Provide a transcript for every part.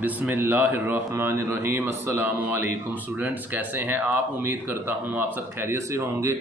बिस्मिल्लाहिर्रहमानिर्रहीम। अस्सलामुअलैकुम स्टूडेंट्स, कैसे हैं आप? उम्मीद करता हूँ आप सब खैरियत से होंगे।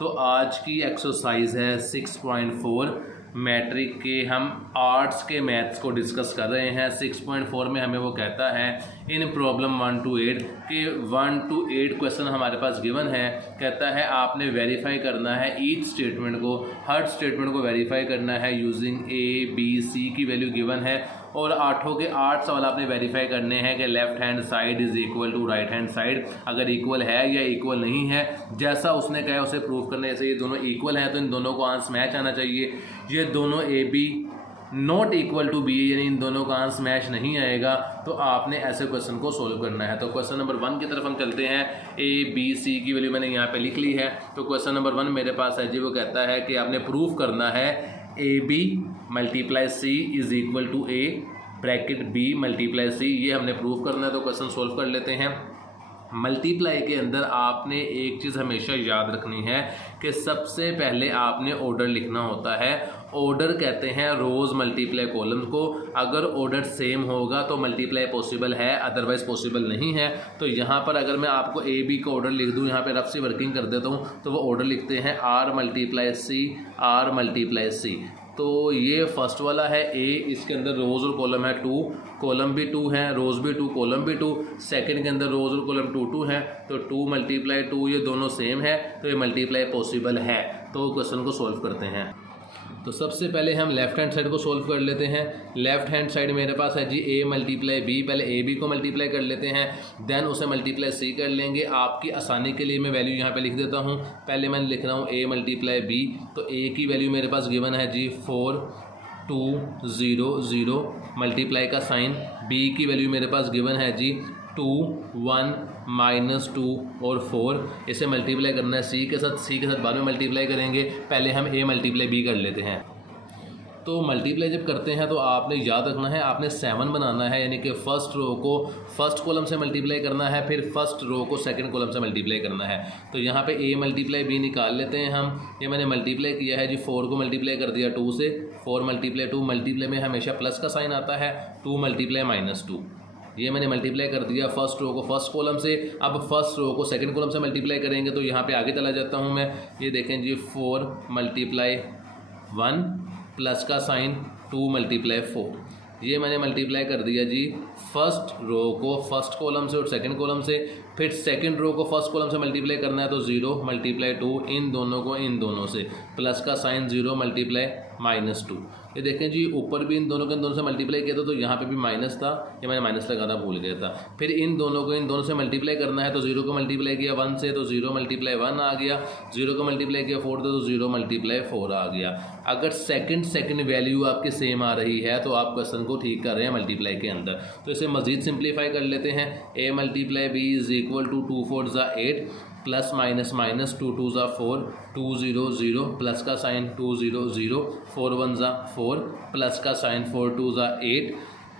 तो आज की एक्सरसाइज है 6.4 मैट्रिक के। हम आर्ट्स के मैथ्स को डिस्कस कर रहे हैं। 6.4 में हमें वो कहता है इन प्रॉब्लम 1 to 8 के 1 to 8 क्वेश्चन हमारे पास गिवन है। कहता है आपने वेरीफाई करना है ईच स्टेटमेंट को, हर स्टेटमेंट को वेरीफाई करना है यूजिंग ए बी सी की वैल्यू गिवन है। और 8 के 8 सवाल आपने वेरीफाई करने हैं कि left hand side is equal to right hand side, अगर इक्वल है या इक्वल नहीं है। जैसा उसने कहा उसे प्रूव करने से ये दोनों इक्वल हैं तो इन दोनों को आंसर मैच आना चाहिए। ये दोनों A B not equal to B, यानी इन दोनों का आंसर मैच नहीं आएगा, तो आपने ऐसे क्वेश्चन को सोल्व करना है। तो क्वेश्चन नंबर 1 की तरफ हम चलते हैं। ए बी सी की वैल्यू मैंने यहाँ पे लिख ली है। तो क्वेश्चन नंबर 1 मेरे पास है जी, वो कहता है कि आपने प्रूव करना है A B multiply C is equal to A bracket B multiply C. ये हमने प्रूव करना है। तो क्वेश्चन सोल्व कर लेते हैं। मल्टीप्लाई के अंदर आपने एक चीज़ हमेशा याद रखनी है कि सबसे पहले आपने ऑर्डर लिखना होता है। ऑर्डर कहते हैं रोज़ मल्टीप्लाई कॉलम्स को। अगर ऑर्डर सेम होगा तो मल्टीप्लाई पॉसिबल है, अदरवाइज पॉसिबल नहीं है। तो यहाँ पर अगर मैं आपको ए बी का ऑर्डर लिख दूँ, यहाँ पे रफ सी वर्किंग कर देता हूँ, तो वो ऑर्डर लिखते हैं R multiply C, R multiply C. तो ये फर्स्ट वाला है ए, इसके अंदर रोज़ और कॉलम है 2, कॉलम भी 2 है, रोज़ भी 2, कॉलम भी 2। सेकंड के अंदर रोज़ और कॉलम 2 2 है, तो 2 मल्टीप्लाई 2 ये दोनों सेम है, तो ये मल्टीप्लाई पॉसिबल है। तो क्वेश्चन को सॉल्व करते हैं। तो सबसे पहले हम लेफ्ट हैंड साइड को सॉल्व कर लेते हैं। लेफ्ट हैंड साइड मेरे पास है जी ए मल्टीप्लाई बी। पहले ए बी को मल्टीप्लाई कर लेते हैं, देन उसे मल्टीप्लाई सी कर लेंगे। आपकी आसानी के लिए मैं वैल्यू यहाँ पे लिख देता हूँ। पहले मैं लिख रहा हूँ ए मल्टीप्लाई बी। तो ए की वैल्यू मेरे पास गिवन है जी 4 2 0 0 मल्टीप्लाई का साइन। बी की वैल्यू मेरे पास गिवन है जी 2 1 -2 और 4। इसे मल्टीप्लाई करना है सी के साथ बाद में मल्टीप्लाई करेंगे। पहले हम ए मल्टीप्लाई बी कर लेते हैं। तो मल्टीप्लाई जब करते हैं तो आपने याद रखना है, आपने 7 बनाना है, यानी कि फर्स्ट रो को फर्स्ट कॉलम से मल्टीप्लाई करना है, फिर फर्स्ट रो को सेकंड कॉलम से मल्टीप्लाई करना है। तो यहाँ पे ए मल्टीप्लाई बी निकाल लेते हैं हम। ये मैंने मल्टीप्लाई किया है जी, 4 को मल्टीप्लाई कर दिया 2 से, 4 मल्टीप्लाई 2। मल्टीप्लाई में हमेशा प्लस का साइन आता है, 2 मल्टीप्लाई -2। ये मैंने मल्टीप्लाई कर दिया फर्स्ट रो को फर्स्ट कॉलम से। अब फर्स्ट रो को सेकंड कॉलम से मल्टीप्लाई करेंगे, तो यहाँ पे आगे चला जाता हूँ मैं। ये देखें जी, 4 मल्टीप्लाई 1 प्लस का साइन 2 मल्टीप्लाई 4। ये मैंने मल्टीप्लाई कर दिया जी फर्स्ट रो को फर्स्ट कॉलम से और सेकंड कॉलम से। फिर सेकंड रो को फर्स्ट कॉलम से मल्टीप्लाई करना है, तो 0 मल्टीप्लाई 2, इन दोनों को इन दोनों से, प्लस का साइन 0 मल्टीप्लाई -2। ये देखें जी, ऊपर भी इन दोनों से मल्टीप्लाई किया था, तो यहाँ पे भी माइनस था, ये मैंने माइनस लगाना भूल गया था। फिर इन दोनों को इन दोनों से मल्टीप्लाई करना है, तो 0 को मल्टीप्लाई किया 1 से, तो 0 मल्टीप्लाई 1 आ गया। 0 को मल्टीप्लाई किया 4 तो 0 मल्टीप्लाई 4 आ गया। अगर सेकंड वैल्यू आपकी सेम आ रही है तो आप क्वेश्चन को ठीक कर रहे हैं मल्टीप्लाई के अंदर। तो इसे मजीद सिंप्लीफाई कर लेते हैं। A multiply B is equal to 2 4 ज़ा 8 प्लस माइनस 2 2 ज़ा 4, 2 0 0 प्लस का साइन 2 0 0, 4 1 ज़ा 4 प्लस का साइन 4 2 ज़ा 8।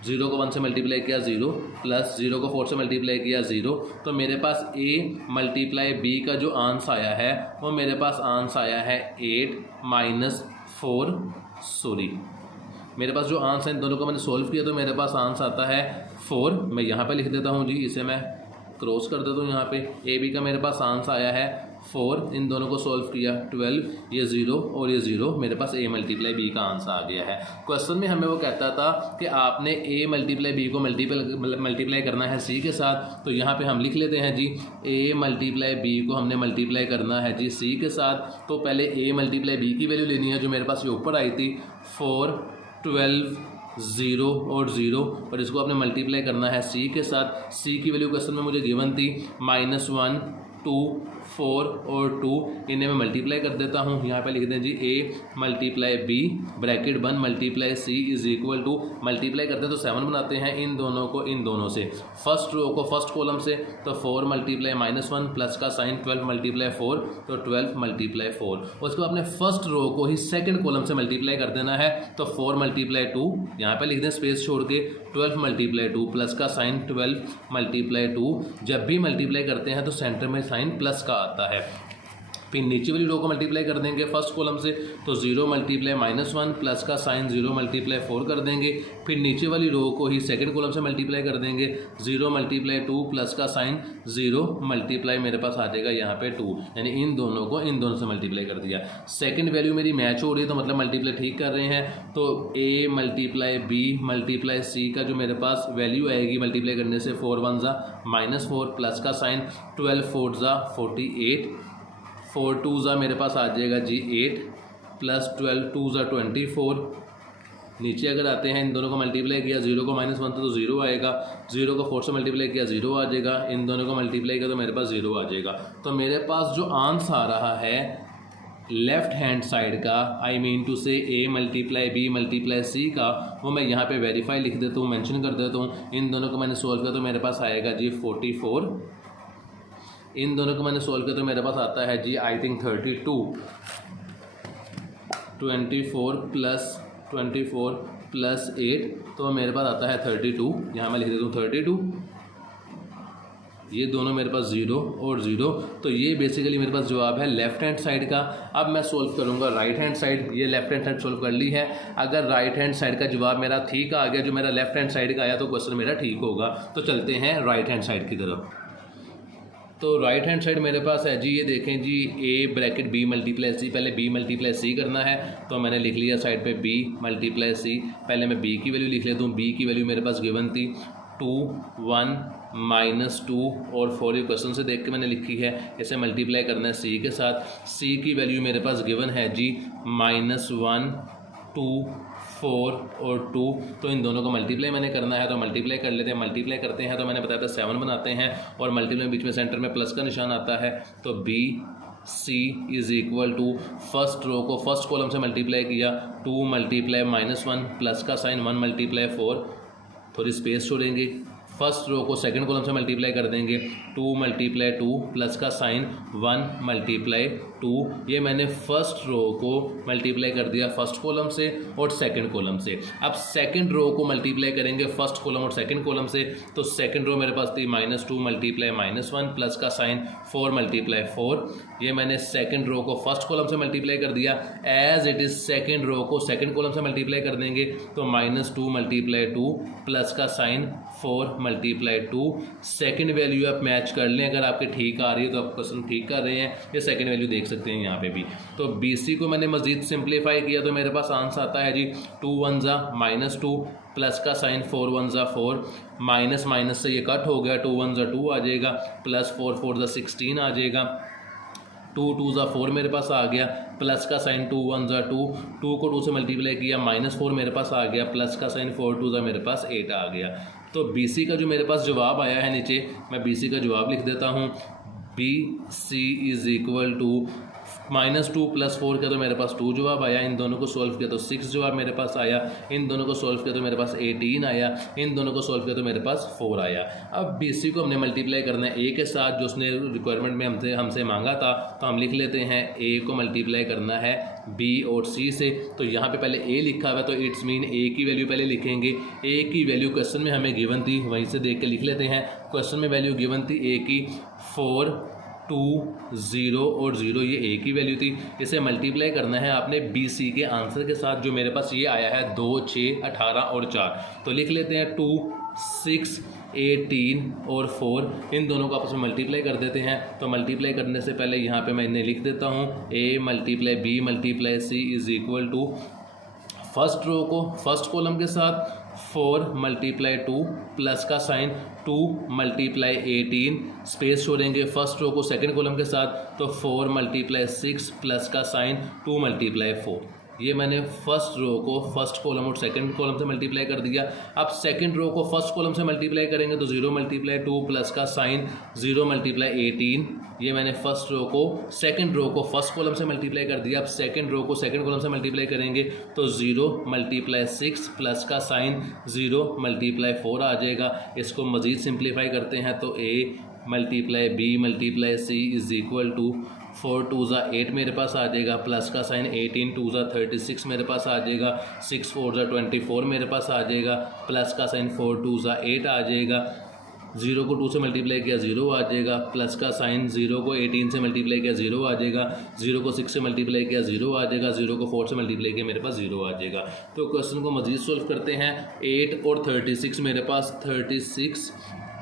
0 को 1 से मल्टीप्लाई किया 0, प्लस 0 को 4 से मल्टीप्लाई किया 0। तो मेरे पास ए मल्टीप्लाई बी का जो आंसर आया है वो मेरे पास आंसर आया है 8 -4, सॉरी मेरे पास जो आंसर है इन दोनों को मैंने सोल्व किया, तो मेरे पास आंसर आता है 4। मैं यहाँ पे लिख देता हूँ जी, इसे मैं क्रॉस कर देता हूँ। यहाँ पे ए बी का मेरे पास आंसर आया है 4, इन दोनों को सोल्व किया 12, ये 0 और ये 0, मेरे पास ए मल्टीप्लाई बी का आंसर आ गया है। क्वेश्चन में हमें वो कहता था कि आपने ए मल्टीप्लाई बी को मल्टीप्लाई करना है सी के साथ। तो यहाँ पे हम लिख लेते हैं जी, ए मल्टीप्लाई बी को हमने मल्टीप्लाई करना है जी सी के साथ। तो पहले ए मल्टीप्लाई बी की वैल्यू लेनी है जो मेरे पास ये ऊपर आई थी, 4 12 0 और 0, और इसको आपने मल्टीप्लाई करना है सी के साथ। सी की वैल्यू क्वेश्चन में मुझे गिवन थी -1 2 4 और 2, इन्हें मैं मल्टीप्लाई कर देता हूँ। यहाँ पे लिख दें जी A multiply B bracket 1 multiply C is equal to, multiply करते हैं तो 7 बनाते हैं, इन दोनों को इन दोनों से। फर्स्ट रो को फर्स्ट कॉलम से, तो 4 मल्टीप्लाई -1 प्लस का साइन 12 मल्टीप्लाई 4, तो 12 मल्टीप्लाई 4। उसको आपने फर्स्ट रो को ही सेकंड कॉलम से मल्टीप्लाई कर देना है, तो 4 मल्टीप्लाई 2, यहाँ पे लिख दें स्पेस छोड़ के, 12 मल्टीप्लाई 2 प्लस का साइन 12 मल्टीप्लाई 2। जब भी मल्टीप्लाई करते हैं तो सेंटर में साइन प्लस का आता है। फिर नीचे वाली रो को मल्टीप्लाई कर देंगे फर्स्ट कॉलम से, तो 0 मल्टीप्लाई -1 प्लस का साइन 0 मल्टीप्लाई 4 कर देंगे। फिर नीचे वाली रो को ही सेकंड कॉलम से मल्टीप्लाई कर देंगे, 0 मल्टीप्लाई 2 प्लस का साइन 0 मल्टीप्लाई मेरे पास आ जाएगा यहाँ पे 2, यानी इन दोनों को इन दोनों से मल्टीप्लाई कर दिया। सेकंड वैल्यू मेरी मैच हो रही है तो मतलब मल्टीप्लाई ठीक कर रहे हैं। तो a multiply b multiply c का जो मेरे पास वैल्यू आएगी मल्टीप्लाई करने से 4 1 ज़ा -4 प्लस का साइन 12 4 ज़ा 48, 4 2 ज़ा मेरे पास आ जाएगा जी 8 प्लस 12 2 ज़ा 24। नीचे अगर आते हैं इन दोनों को मल्टीप्लाई किया, 0 को -1 तो 0 आएगा, 0 को 4 से मल्टीप्लाई किया 0 आ जाएगा, इन दोनों को मल्टीप्लाई किया तो मेरे पास 0 आ जाएगा। तो मेरे पास जो आंसर आ रहा है लेफ्ट हैंड साइड का, आई मीन टू से a multiply b multiply c का, वो मैं यहाँ पे वेरीफाई लिख देता हूँ, मेंशन कर देता हूँ। इन दोनों को मैंने सोल्व किया तो मेरे पास आएगा जी 44, इन दोनों को मैंने सोल्व किया तो मेरे पास आता है जी आई थिंक 32, 24 प्लस 8 तो मेरे पास आता है 32, यहाँ मैं लिख देता हूँ 32, ये दोनों मेरे पास 0 और 0, तो ये बेसिकली मेरे पास जवाब है लेफ्ट हैंड साइड का। अब मैं सोल्व करूँगा राइट हैंड साइड, ये लेफ्ट हैंड साइड सोल्व कर ली है। अगर राइट हैंड साइड का जवाब मेरा ठीक आ गया, जो मेरा लेफ्ट हैंड साइड का आया, तो क्वेश्चन मेरा ठीक होगा। तो चलते हैं राइट हैंड साइड की तरफ। तो राइट हैंड साइड मेरे पास है जी, ये देखें जी a bracket b multiply c, पहले b मल्टीप्लाई c करना है तो मैंने लिख लिया साइड पे b मल्टीप्लाई c। पहले मैं b की वैल्यू लिख लेता हूँ, b की वैल्यू मेरे पास गिवन थी 2 1 -2 और 4, ये क्वेश्चन से देख के मैंने लिखी है। इसे मल्टीप्लाई करना है c के साथ, c की वैल्यू मेरे पास गिवन है जी -1 2 4 और 2, तो इन दोनों को मल्टीप्लाई मैंने करना है तो मल्टीप्लाई कर लेते हैं। मल्टीप्लाई करते हैं तो मैंने बताया था 7 बनाते हैं और मल्टीप्लाई बीच में सेंटर में प्लस का निशान आता है, तो b c is equal to first row को फर्स्ट कॉलम से मल्टीप्लाई किया, 2 मल्टीप्लाई -1 प्लस का साइन 1 मल्टीप्लाई 4, थोड़ी स्पेस छोड़ेंगे, फर्स्ट रो को सेकंड कॉलम से मल्टीप्लाई कर देंगे, 2 मल्टीप्लाई 2 प्लस का साइन 1 मल्टीप्लाई 2, ये मैंने फर्स्ट रो को मल्टीप्लाई कर दिया फर्स्ट कॉलम से और सेकंड कॉलम से। अब सेकंड रो को मल्टीप्लाई करेंगे फर्स्ट कॉलम और सेकंड कॉलम से, तो सेकंड रो मेरे पास थी -2 मल्टीप्लाई -1 प्लस का साइन 4 मल्टीप्लाई 4, ये मैंने सेकंड रो को फर्स्ट कॉलम से मल्टीप्लाई कर दिया। As it is second row को सेकंड कॉलम से मल्टीप्लाई कर देंगे, तो -2 मल्टीप्लाई 2 प्लस का साइन 4 मल्टीप्लाई 2। सेकंड वैल्यू आप मैच कर लें, अगर आपके ठीक आ रही है तो आप क्वेश्चन ठीक कर रहे हैं, ये सेकंड वैल्यू देख सकते हैं यहाँ पे भी। तो BC को मैंने मजीद सिंप्लीफाई किया तो मेरे पास आंसर आता है जी 2 1 ज़ा -2 प्लस का साइन 4 1 ज़ा 4, माइनस माइनस से ये कट हो गया, 2 1 ज़ा 2 आ जाएगा, प्लस 4 4 ज़ा 16 आ जाएगा, 2 2 ज़ा 4 मेरे पास आ गया, प्लस का साइन 2 1 ज़ा 2, 2 को 2 से मल्टीप्लाई किया, -4 मेरे पास आ गया, प्लस का साइन 4 2 ज़ा मेरे पास 8 आ गया। तो BC का जो मेरे पास जवाब आया है नीचे, मैं BC का जवाब लिख देता हूँ, BC is equal to -2 plus 4 का तो मेरे पास 2 जवाब आया, इन दोनों को सॉल्व किया तो 6 जवाब मेरे पास आया, इन दोनों को सॉल्व किया तो मेरे पास 18 आया, इन दोनों को सॉल्व किया तो मेरे पास 4 आया। अब BC को हमने मल्टीप्लाई करना है A के साथ, जो उसने रिक्वायरमेंट में हमसे मांगा था, तो हम लिख लेते हैं A को मल्टीप्लाई करना है B और C से। तो यहाँ पे पहले A लिखा हुआ है तो इट्स मीन A की वैल्यू पहले लिखेंगे, A की वैल्यू क्वेश्चन में हमें गिवन थी, वहीं से देख के लिख लेते हैं। क्वेश्चन में वैल्यू गिवन थी A की 4 2 0 और 0, ये A की वैल्यू थी। इसे मल्टीप्लाई करना है आपने BC के आंसर के साथ, जो मेरे पास ये आया है 2 6 18 और 4, तो लिख लेते हैं 2 6 18 और 4, इन दोनों को आपस में मल्टीप्लाई कर देते हैं। तो मल्टीप्लाई करने से पहले यहाँ पे मैं इन्हें लिख देता हूँ, A multiply B multiply C is equal to first row को फर्स्ट कॉलम के साथ 4 मल्टीप्लाई 2 प्लस का साइन 2 मल्टीप्लाई 18, स्पेस छोड़ेंगे फर्स्ट रो को सेकंड कॉलम के साथ, तो 4 मल्टीप्लाई 6 प्लस का साइन 2 मल्टीप्लाई 4, ये मैंने फर्स्ट रो को फर्स्ट कॉलम और सेकंड कॉलम से मल्टीप्लाई कर दिया। अब सेकंड रो को फर्स्ट कॉलम से मल्टीप्लाई करेंगे तो 0 मल्टीप्लाई 2 प्लस का साइन 0 मल्टीप्लाई 18, ये मैंने फर्स्ट रो को सेकंड रो को फर्स्ट कॉलम से मल्टीप्लाई कर दिया। अब सेकंड रो को सेकंड कॉलम से मल्टीप्लाई करेंगे तो 0 मल्टीप्लाई 6 प्लस का साइन 0 मल्टीप्लाई 4 आ जाएगा। इसको मज़ीद सिंप्लीफाई करते हैं तो A multiply B multiply C is equal to 4 2 ज़ा 8 मेरे पास आ जाएगा, प्लस का साइन 18 2 ज़ा 36 मेरे पास आ जाएगा, 6 4 ज़ा 24 मेरे पास आ जाएगा, प्लस का साइन 4 2 ज़ा 8 आ जाएगा, 0 को 2 से मल्टीप्लाई किया 0 आ जाएगा, प्लस का साइन 0 को 18 से मल्टीप्लाई किया 0 आ जाएगा, 0 को 6 से मल्टीप्लाई किया 0 आ जाएगा, 0 को 4 से मल्टीप्लाई किया मेरे पास 0 आ जाएगा। तो क्वेश्चन को मज़ीद सोल्व करते हैं। 8 और 36 मेरे पास 36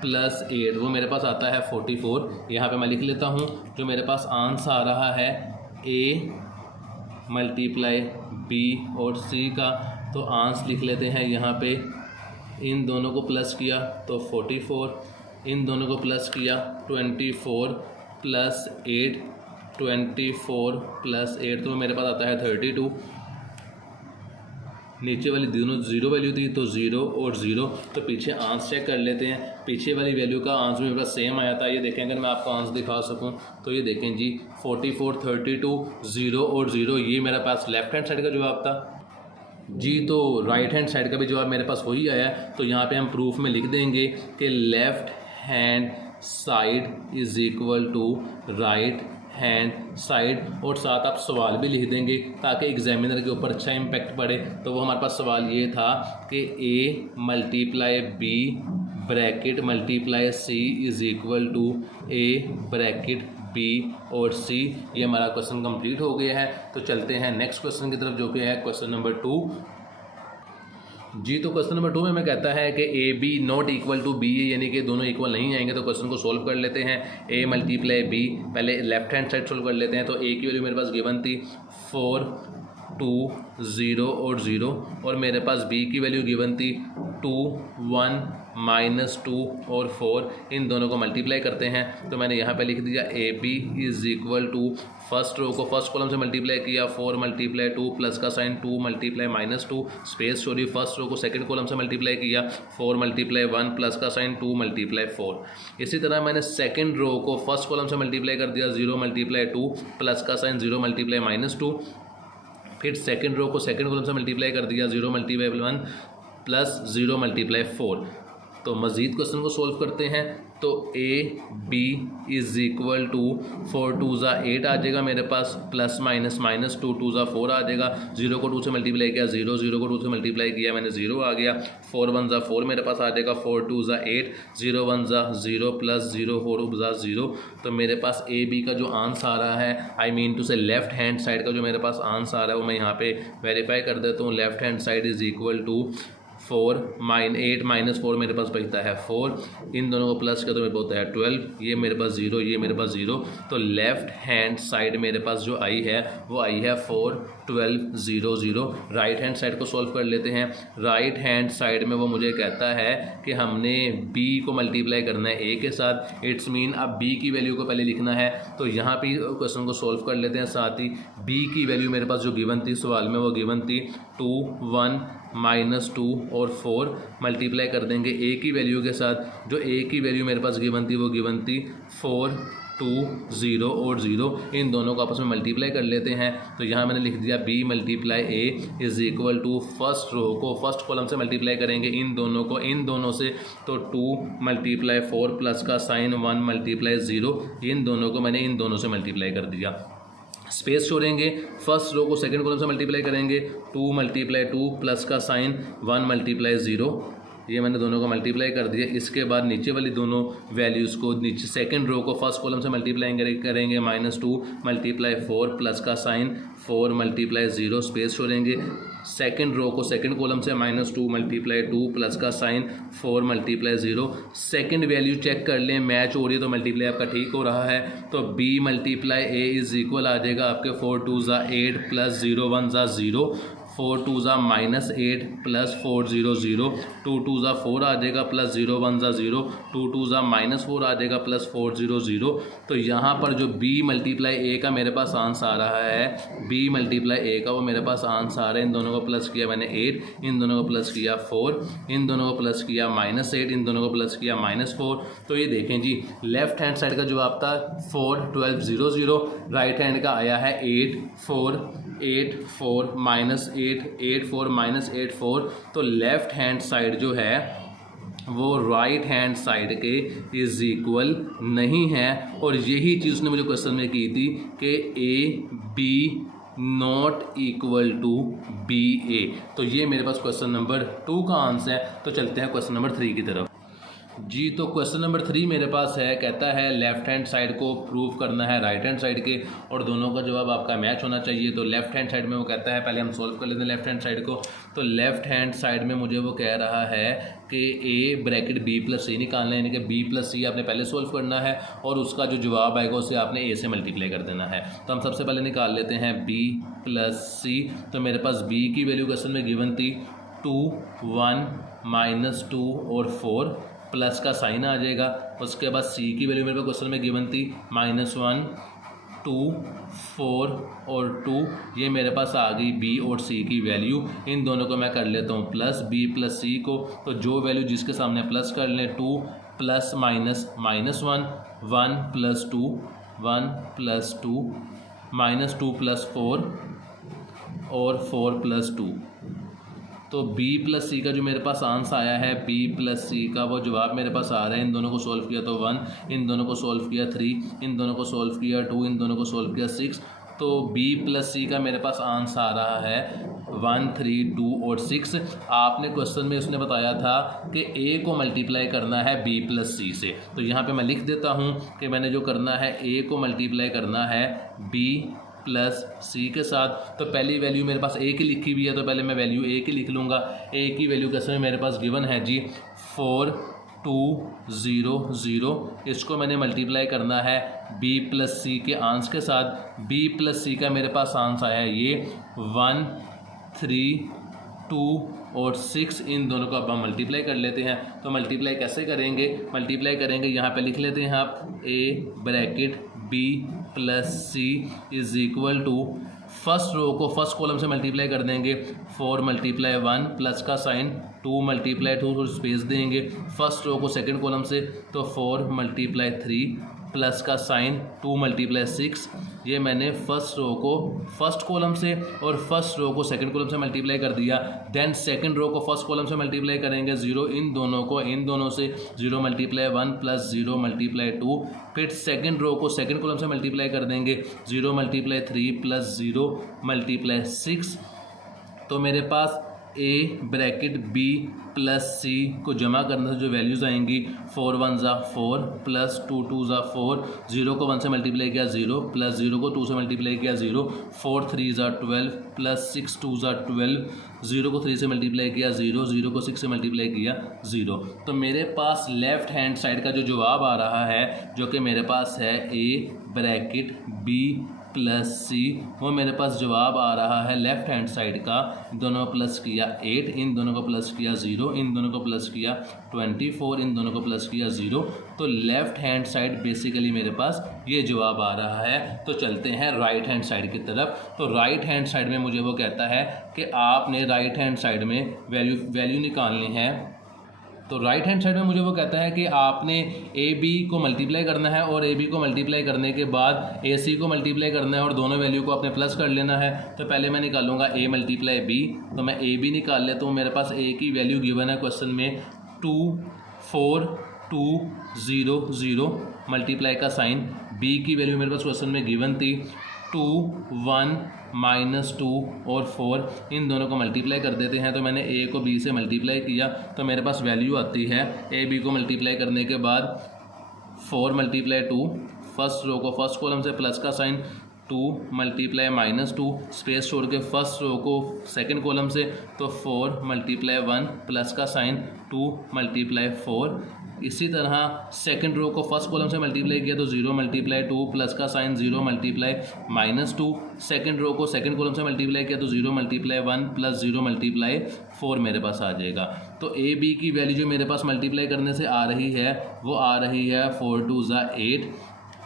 प्लस 8 वो मेरे पास आता है 44। यहाँ पे मैं लिख लेता हूँ जो मेरे पास आंसर आ रहा है A मल्टीप्लाई B और C का। तो आंसर लिख लेते हैं यहाँ पे, इन दोनों को प्लस किया तो 44, इन दोनों को प्लस किया 24 प्लस 8, 24 प्लस 8 तो मेरे पास आता है 32। नीचे वाली दोनों ज़ीरो वैल्यू थी तो 0 और 0। तो पीछे आंसर चेक कर लेते हैं। पीछे वाली वैल्यू का आंसर मेरे पास सेम आया था। ये देखें, अगर मैं आपको आंसर दिखा सकूं तो ये देखें जी 44, 32, 0 और 0, ये मेरे पास लेफ्ट हैंड साइड का जवाब था जी। तो राइट हैंड साइड का भी जवाब मेरे पास वही आया। तो यहाँ पे हम प्रूफ में लिख देंगे कि left hand side is equal to right hand side, और साथ आप सवाल भी लिख देंगे ताकि एग्जामिनर के ऊपर अच्छा इम्पैक्ट पड़े। तो वो हमारे पास सवाल ये था कि A multiply B bracket multiply C is equal to A bracket B और C। ये हमारा क्वेश्चन कंप्लीट हो गया है। तो चलते हैं नेक्स्ट क्वेश्चन की तरफ जो कि है क्वेश्चन नंबर 2 जी। तो क्वेश्चन नंबर 2 में हमें कहता है कि A B not equal to B A, यानी कि दोनों इक्वल नहीं आएंगे। तो क्वेश्चन को सोल्व कर लेते हैं। A मल्टीप्लाई B, पहले लेफ्ट हैंड साइड सोल्व कर लेते हैं। तो A की वैल्यू मेरे पास गिवन थी 4, 2, 0 और 0, और मेरे पास B की वैल्यू गिवन थी 2, 1, -2 और 4। इन दोनों को मल्टीप्लाई करते हैं। तो मैंने यहाँ पे लिख दिया AB is equal to, first row को फर्स्ट कॉलम से मल्टीप्लाई किया 4 मल्टीप्लाई 2 प्लस का साइन 2 मल्टीप्लाई -2 स्पेस छोड़ी, फर्स्ट रो को सेकंड कॉलम से मल्टीप्लाई किया 4 मल्टीप्लाई 1 प्लस का साइन 2 मल्टीप्लाई 4। इसी तरह मैंने सेकंड रो को फर्स्ट कॉलम से मल्टीप्लाई कर दिया 0 मल्टीप्लाई 2 प्लस का साइन 0 मल्टीप्लाई -2। फिर सेकंड रो को सेकंड कॉलम से मल्टीप्लाई कर दिया 0 मल्टीप्लाई 1 प्लस 0 मल्टीप्लाई 4। तो मज़ीद क्वेश्चन को सोल्व करते हैं। तो AB इज़ इक्वल टू 4 2 ज़ा 8 आ जाएगा मेरे पास, प्लस माइनस -2 2 ज़ा 4 आ जाएगा। 0 को 2 से मल्टीप्लाई किया 0, 0 को 2 से मल्टीप्लाई किया मैंने 0 आ गया। 4 1 ज़ा 4 मेरे पास आ जाएगा, 4 2 ज़ा 8, 0 1 ज़ा 0 प्लस 0 4 ज़ा 0। तो मेरे पास AB का जो आंसर आ रहा है, आई मीन टू से लेफ्ट हैंड साइड का जो मेरे पास आंसर आ रहा है वो मैं यहाँ पे वेरीफाई कर देता हूँ। Left hand side is equal to 4 8 -4 मेरे पास बचता है 4, इन दोनों को प्लस कर तो मेरे पास होता है 12, ये मेरे पास 0, ये मेरे पास 0। तो लेफ़्ट हैंड साइड मेरे पास जो आई है वो आई है 4 12 0 0। राइट हैंड साइड को सॉल्व कर लेते हैं। राइट हैंड साइड में वो मुझे कहता है कि हमने B को मल्टीप्लाई करना है A के साथ। इट्स मीन अब B की वैल्यू को पहले लिखना है। तो यहाँ पे क्वेश्चन को सॉल्व कर लेते हैं। साथ ही B की वैल्यू मेरे पास जो गिवन थी सवाल में वो गिवन थी 2 1 -2 और 4 मल्टीप्लाई कर देंगे A की वैल्यू के साथ। जो A की वैल्यू मेरे पास गिवन थी वो गिवन थी 4 2 0 और 0। इन दोनों को आपस में मल्टीप्लाई कर लेते हैं। तो यहाँ मैंने लिख दिया B multiply A is equal to, first row को फर्स्ट कॉलम से मल्टीप्लाई करेंगे इन दोनों को इन दोनों से। तो 2 मल्टीप्लाई 4 प्लस का साइन 1 मल्टीप्लाई 0, इन दोनों को मैंने इन दोनों से मल्टीप्लाई कर दिया। स्पेस छोड़ेंगे, फर्स्ट रो को सेकंड कॉलम से मल्टीप्लाई करेंगे 2 मल्टीप्लाई 2 प्लस का साइन 1 मल्टीप्लाई 0, ये मैंने दोनों को मल्टीप्लाई कर दिया। इसके बाद नीचे वाली दोनों वैल्यूज़ को नीचे सेकंड रो को फर्स्ट कॉलम से मल्टीप्लाई करेंगे -2 मल्टीप्लाई 4 प्लस का साइन 4 मल्टीप्लाई 0 स्पेस छोड़ेंगे। सेकंड रो को सेकंड कॉलम से -2 मल्टीप्लाई 2 प्लस का sign 4 multiply 0। Second value check कर लें, मैच हो रही है तो मल्टीप्लाई आपका ठीक हो रहा है। तो B multiply A is equal आ जाएगा आपके 4 2 ज़ा 8 प्लस 0 1 ज़ा 0, 4 2 ज़ा -8 प्लस 4 0 0, 2 2 ज़ा 4 आ जाएगा प्लस 0 1 ज़ा 0, 2 2 ज़ा -4 आ जाएगा प्लस 4 0 0। तो यहाँ पर जो B मल्टीप्लाई A का मेरे पास आंसर आ रहा है, B मल्टीप्लाई A का वो मेरे पास आंसर आ रहा है। इन दोनों को प्लस किया मैंने 8, इन दोनों को प्लस किया 4, इन दोनों को प्लस किया -8, इन दोनों को प्लस किया -4। तो ये देखें जी, लेफ्ट हैंड साइड का जवाब था 4 12 0 0, राइट हैंड का आया है 8 4 8 4 -8 8 4 -8 4। तो लेफ्ट हैंड साइड जो है वो राइट हैंड साइड के इज़ इक्वल नहीं है। और यही चीज़ उसने मुझे क्वेश्चन में की थी कि AB not equal to BA। तो ये मेरे पास क्वेश्चन नंबर 2 का आंसर है। तो चलते हैं क्वेश्चन नंबर 3 की तरफ जी तो क्वेश्चन नंबर 3 मेरे पास है, कहता है लेफ्ट हैंड साइड को प्रूव करना है राइट हैंड साइड के और दोनों का जवाब आपका मैच होना चाहिए। तो लेफ्ट हैंड साइड में वो कहता है, पहले हम सॉल्व कर लेते हैं लेफ्ट हैंड साइड को। तो लेफ्ट हैंड साइड में मुझे वो कह रहा है कि ए ब्रैकेट बी प्लस सी निकालना है, यानी कि बी प्लस सी आपने पहले सॉल्व करना है और उसका जो जवाब आएगा उसे आपने ए से मल्टीप्लाई कर देना है। तो हम सबसे पहले निकाल लेते हैं बी प्लस सी। तो मेरे पास बी की वैल्यू क्वेश्चन में गिवन थी 2, 1, -2 और 4, प्लस का साइन आ जाएगा। उसके बाद सी की वैल्यू मेरे पास क्वेश्चन में गिवन थी -1, 2, 4 और 2। ये मेरे पास आ गई बी और सी की वैल्यू। इन दोनों को मैं कर लेता हूँ प्लस, बी प्लस सी को। तो जो वैल्यू जिसके सामने प्लस कर लें, 2 plus minus -1, 1 plus 2, 1 plus 2, -2 plus 4 और 4 प्लस 2। तो b प्लस सी का जो मेरे पास आंसर आया है, b प्लस सी का वो जवाब मेरे पास आ रहा है। इन दोनों को सॉल्व किया तो 1, इन दोनों को सॉल्व किया 3, इन दोनों को सॉल्व किया 2, इन दोनों को सॉल्व किया 6। तो b प्लस सी का मेरे पास आंसर आ रहा है 1, 3, 2 और 6। आपने क्वेश्चन में उसने बताया था कि a को मल्टीप्लाई करना है b प्लस सी से। तो यहाँ पे मैं लिख देता हूँ कि मैंने जो करना है a को मल्टीप्लाई करना है b प्लस सी के साथ। तो पहली वैल्यू मेरे पास ए की लिखी हुई है, तो पहले मैं वैल्यू ए की लिख लूँगा। ए की वैल्यू कैसे मेरे पास गिवन है जी 4, 2, 0, 0। इसको मैंने मल्टीप्लाई करना है बी प्लस सी के आंसर के साथ। बी प्लस सी का मेरे पास आंसर आया है ये 1, 3, 2 और 6। इन दोनों को अब हम मल्टीप्लाई कर लेते हैं। तो मल्टीप्लाई कैसे करेंगे, मल्टीप्लाई करेंगे यहाँ पे लिख लेते हैं आप A bracket B plus C is equal to, first row को फर्स्ट कॉलम से मल्टीप्लाई कर देंगे, 4 मल्टीप्लाई 1 प्लस का साइन 2 मल्टीप्लाई 2 और स्पेस देंगे। फर्स्ट रो को सेकंड कॉलम से तो 4 मल्टीप्लाई 3 प्लस का साइन 2 मल्टीप्लाई 6। ये मैंने फर्स्ट रो को फर्स्ट कॉलम से और फर्स्ट रो को सेकंड कॉलम से मल्टीप्लाई कर दिया। देन सेकंड रो को फर्स्ट कॉलम से मल्टीप्लाई करेंगे 0, इन दोनों को इन दोनों से 0 मल्टीप्लाई 1 प्लस 0 मल्टीप्लाई 2। फिर सेकंड रो को सेकंड कॉलम से मल्टीप्लाई कर देंगे 0 मल्टीप्लाई 3 प्लस 0 मल्टीप्लाई 6। तो मेरे पास ए ब्रैकेट बी प्लस सी को जमा करने से जो वैल्यूज़ आएंगी, 4 1 ज़ा 4 प्लस 2 2 ज़ा 4, 0 को 1 से मल्टीप्लाई किया 0 प्लस 0 को 2 से मल्टीप्लाई किया 0, 4 3 ज़ा 12 प्लस 6 2 ज़ा 12, 0 को 3 से मल्टीप्लाई किया 0, 0 को 6 से मल्टीप्लाई किया 0। तो मेरे पास लेफ़्ट हैंड साइड का जो जवाब आ रहा है, जो कि मेरे पास है ए ब्रैकेट बी प्लस सी, वो मेरे पास जवाब आ रहा है लेफ़्ट हैंड साइड का। दोनों प्लस किया 8, इन दोनों को प्लस किया 0, इन दोनों को प्लस किया 24, इन दोनों को प्लस किया 0। तो लेफ़्ट हैंड साइड बेसिकली मेरे पास ये जवाब आ रहा है। तो चलते हैं राइट हैंड साइड की तरफ। तो राइट हैंड साइड में मुझे वो कहता है कि आपने राइट हैंड साइड में वैल्यू निकालनी है। तो राइट हैंड साइड में मुझे वो कहता है कि आपने ए बी को मल्टीप्लाई करना है और ए बी को मल्टीप्लाई करने के बाद ए सी को मल्टीप्लाई करना है और दोनों वैल्यू को आपने प्लस कर लेना है। तो पहले मैं निकालूंगा ए मल्टीप्लाई बी। तो मैं ए बी निकाल लेता हूँ। मेरे पास ए की वैल्यू गिवन है क्वेश्चन में 2, 4, 2, 0, 0 मल्टीप्लाई का साइन। बी की वैल्यू मेरे पास क्वेश्चन में गिवन थी 2, 1, -2 और 4। इन दोनों को मल्टीप्लाई कर देते हैं। तो मैंने ए को बी से मल्टीप्लाई किया तो मेरे पास वैल्यू आती है ए बी को मल्टीप्लाई करने के बाद 4 मल्टीप्लाई 2, फर्स्ट रो को फर्स्ट कॉलम से प्लस का साइन 2 मल्टीप्लाई -2, स्पेस छोड़ के फर्स्ट रो को सेकंड कॉलम से तो 4 मल्टीप्लाई 1 प्लस का साइन 2 मल्टीप्लाई 4। इसी तरह सेकंड रो को फर्स्ट कॉलम से मल्टीप्लाई किया तो 0 मल्टीप्लाई 2 प्लस का साइन 0 मल्टीप्लाई -2। सेकंड रो को सेकंड कॉलम से मल्टीप्लाई किया तो 0 मल्टीप्लाई 1 प्लस 0 मल्टीप्लाई 4 मेरे पास आ जाएगा। तो ए बी की वैल्यू जो मेरे पास मल्टीप्लाई करने से आ रही है वो आ रही है 4 2 ज़ा 8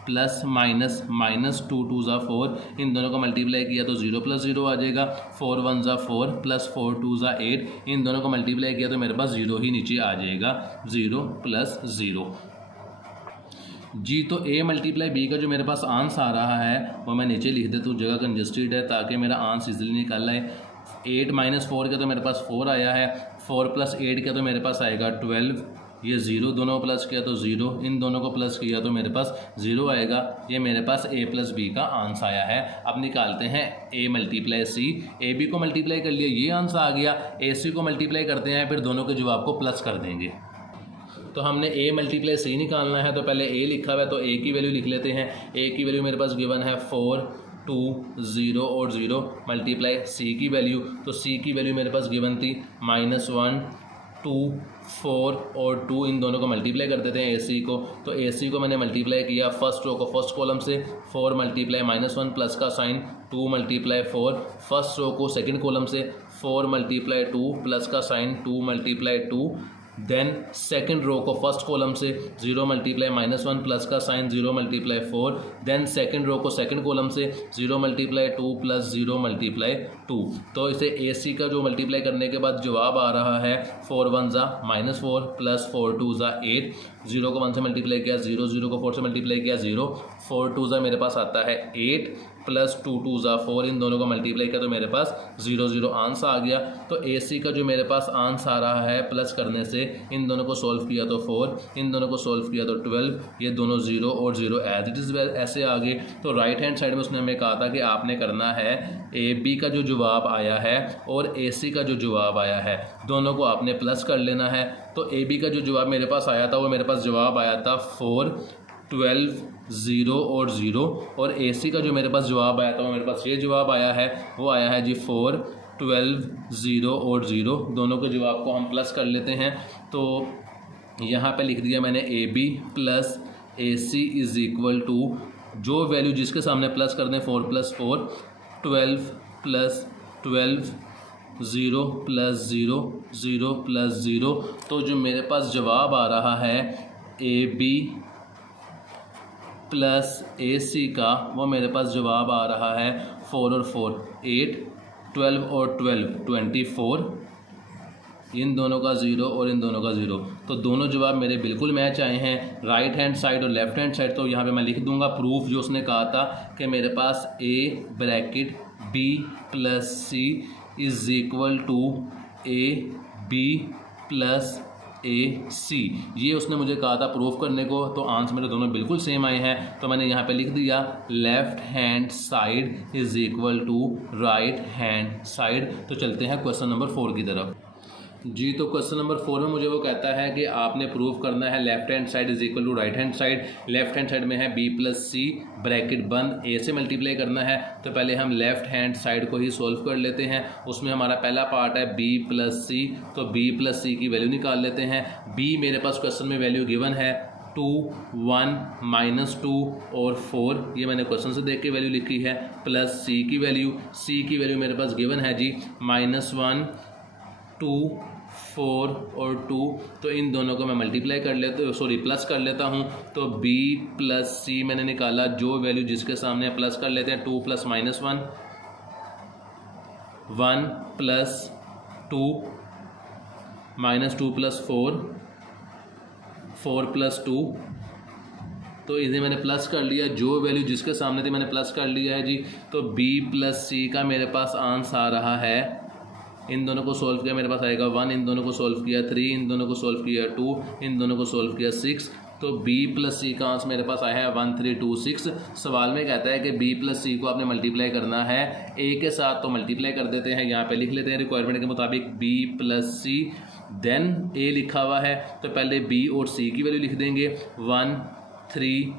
प्लस माइनस 2 2 ज़ा 4। इन दोनों को मल्टीप्लाई किया तो 0 प्लस 0 आ जाएगा। 4 1 ज़ा 4 प्लस 4 2 ज़ा 8। इन दोनों को मल्टीप्लाई किया तो मेरे पास 0 ही नीचे आ जाएगा, 0 प्लस 0। जी तो ए मल्टीप्लाई बी का जो मेरे पास आंसर आ रहा है वो मैं नीचे लिख देता हूँ, जगह कंजस्टेड है ताकि मेरा आंसर इजीली निकल आए। 8 - 4 का तो मेरे पास 4 आया है, 4 + 8 का तो मेरे पास आएगा 12। ये 0 दोनों प्लस किया तो 0, इन दोनों को प्लस किया तो मेरे पास 0 आएगा। ये मेरे पास a + b का आंसर आया है। अब निकालते हैं a multiply c। A B को मल्टीप्लाई कर लिया, ये आंसर आ गया। ए सी को मल्टीप्लाई करते हैं, फिर दोनों के जवाब को प्लस कर देंगे। तो हमने a मल्टीप्लाई c निकालना है, तो पहले a लिखा हुआ है तो a की वैल्यू लिख लेते हैं। a की वैल्यू मेरे पास गिवन है 4, 2, 0 और 0 मल्टीप्लाई c की वैल्यू, तो c की वैल्यू मेरे पास गिवन थी -1, 2, 4 और 2, इन दोनों को मल्टीप्लाई कर देते हैं ac को। तो ac को मैंने मल्टीप्लाई किया फर्स्ट रो को फर्स्ट कॉलम से, 4 मल्टीप्लाई -1 प्लस का साइन 2 मल्टीप्लाई 4, फर्स्ट रो को सेकंड कॉलम से 4 मल्टीप्लाई 2 प्लस का sign 2 multiply 2, then second row को फर्स्ट कॉलम से 0 मल्टीप्लाई -1 प्लस का sign 0 multiply 4, then second row को सेकंड कॉलम से 0 मल्टीप्लाई 2 प्लस 0 मल्टीप्लाई 2। तो इसे AC का जो मल्टीप्लाई करने के बाद जवाब आ रहा है 4 1 ज़ा -4 प्लस 4 2 ज़ा 8, 0 को 1 से मल्टीप्लाई किया 0, 0 को 4 से मल्टीप्लाई किया 0, 4 2 ज़ा मेरे पास आता है 8 प्लस 2 2 ज़ा 4, इन दोनों को मल्टीप्लाई किया तो मेरे पास 0 0 आंसर आ गया। तो AC का जो मेरे पास आंसर आ रहा है प्लस करने से, इन दोनों को सॉल्व किया तो 4, इन दोनों को सॉल्व किया तो 12, ये दोनों 0 और 0 एज इट इज़ ऐसे आ गए। तो राइट हैंड साइड में उसने हमें कहा था कि आपने करना है AB का जो जवाब आया है और AC का जो जवाब आया है दोनों को आपने प्लस कर लेना है। तो AB का जो जवाब मेरे पास आया था वो मेरे पास जवाब आया था 4, 12, 0 और 0, और AC का जो मेरे पास जवाब आया था वो मेरे पास ये जवाब आया है, वो आया है जी 4, 12, 0 और 0। दोनों के जवाब को हम प्लस कर लेते हैं। तो यहाँ पे लिख दिया मैंने AB plus AC is equal to, जो वैल्यू जिसके सामने प्लस कर दें 4 + 4, 12 + 12, 0 + 0, 0 + 0। तो जो मेरे पास जवाब आ रहा है AB प्लस AC का, वो मेरे पास जवाब आ रहा है 4 और 4 8, 12 और 12 24, इन दोनों का 0 और इन दोनों का 0। तो दोनों जवाब मेरे बिल्कुल मैच आए हैं, राइट हैंड साइड और लेफ्ट हैंड साइड। तो यहाँ पे मैं लिख दूंगा प्रूफ जो उसने कहा था कि मेरे पास A bracket B plus C is equal to AB plus AC, ये उसने मुझे कहा था प्रूफ करने को। तो आंसर मेरे दोनों बिल्कुल सेम आए हैं। तो मैंने यहाँ पे लिख दिया left hand side is equal to right hand side. तो चलते हैं क्वेश्चन नंबर 4 की तरफ जी। तो क्वेश्चन नंबर 4 में मुझे वो कहता है कि आपने प्रूफ करना है left hand side is equal to right hand side. Left hand side में है B प्लस C ब्रैकेट बंद, A से मल्टीप्लाई करना है। तो पहले हम लेफ्ट हैंड साइड को ही सोल्व कर लेते हैं। उसमें हमारा पहला पार्ट है B प्लस C, तो B प्लस C की वैल्यू निकाल लेते हैं। B मेरे पास क्वेश्चन में वैल्यू गिवन है 2, 1, -2 और 4, ये मैंने क्वेश्चन से देख के वैल्यू लिखी है, प्लस C की वैल्यू मेरे पास गिवन है जी -1, 2, 4 और 2। तो इन दोनों को मैं मल्टीप्लाई कर लेता प्लस कर लेता हूँ। तो B प्लस C मैंने निकाला, जो वैल्यू जिसके सामने प्लस कर लेते हैं। 2 + -1, 1 + 2, -2 + 4, 4 + 2। तो इसे मैंने प्लस कर लिया, जो वैल्यू जिसके सामने थी मैंने प्लस कर लिया है जी। तो B प्लस C का मेरे पास आंसर आ रहा है, इन दोनों को सोल्व किया मेरे पास आएगा 1, इन दोनों को सोल्व किया 3, इन दोनों को सोल्व किया 2, इन दोनों को सोल्व किया 6। तो B प्लस C का आंसर मेरे पास आया है 1, 3, 2, 6। सवाल में कहता है कि B प्लस C को आपने मल्टीप्लाई करना है A के साथ, तो मल्टीप्लाई कर देते हैं। यहाँ पे लिख लेते हैं रिक्वायरमेंट के मुताबिक B plus C, then A लिखा हुआ है तो पहले B और C की वैल्यू लिख देंगे 1, 3,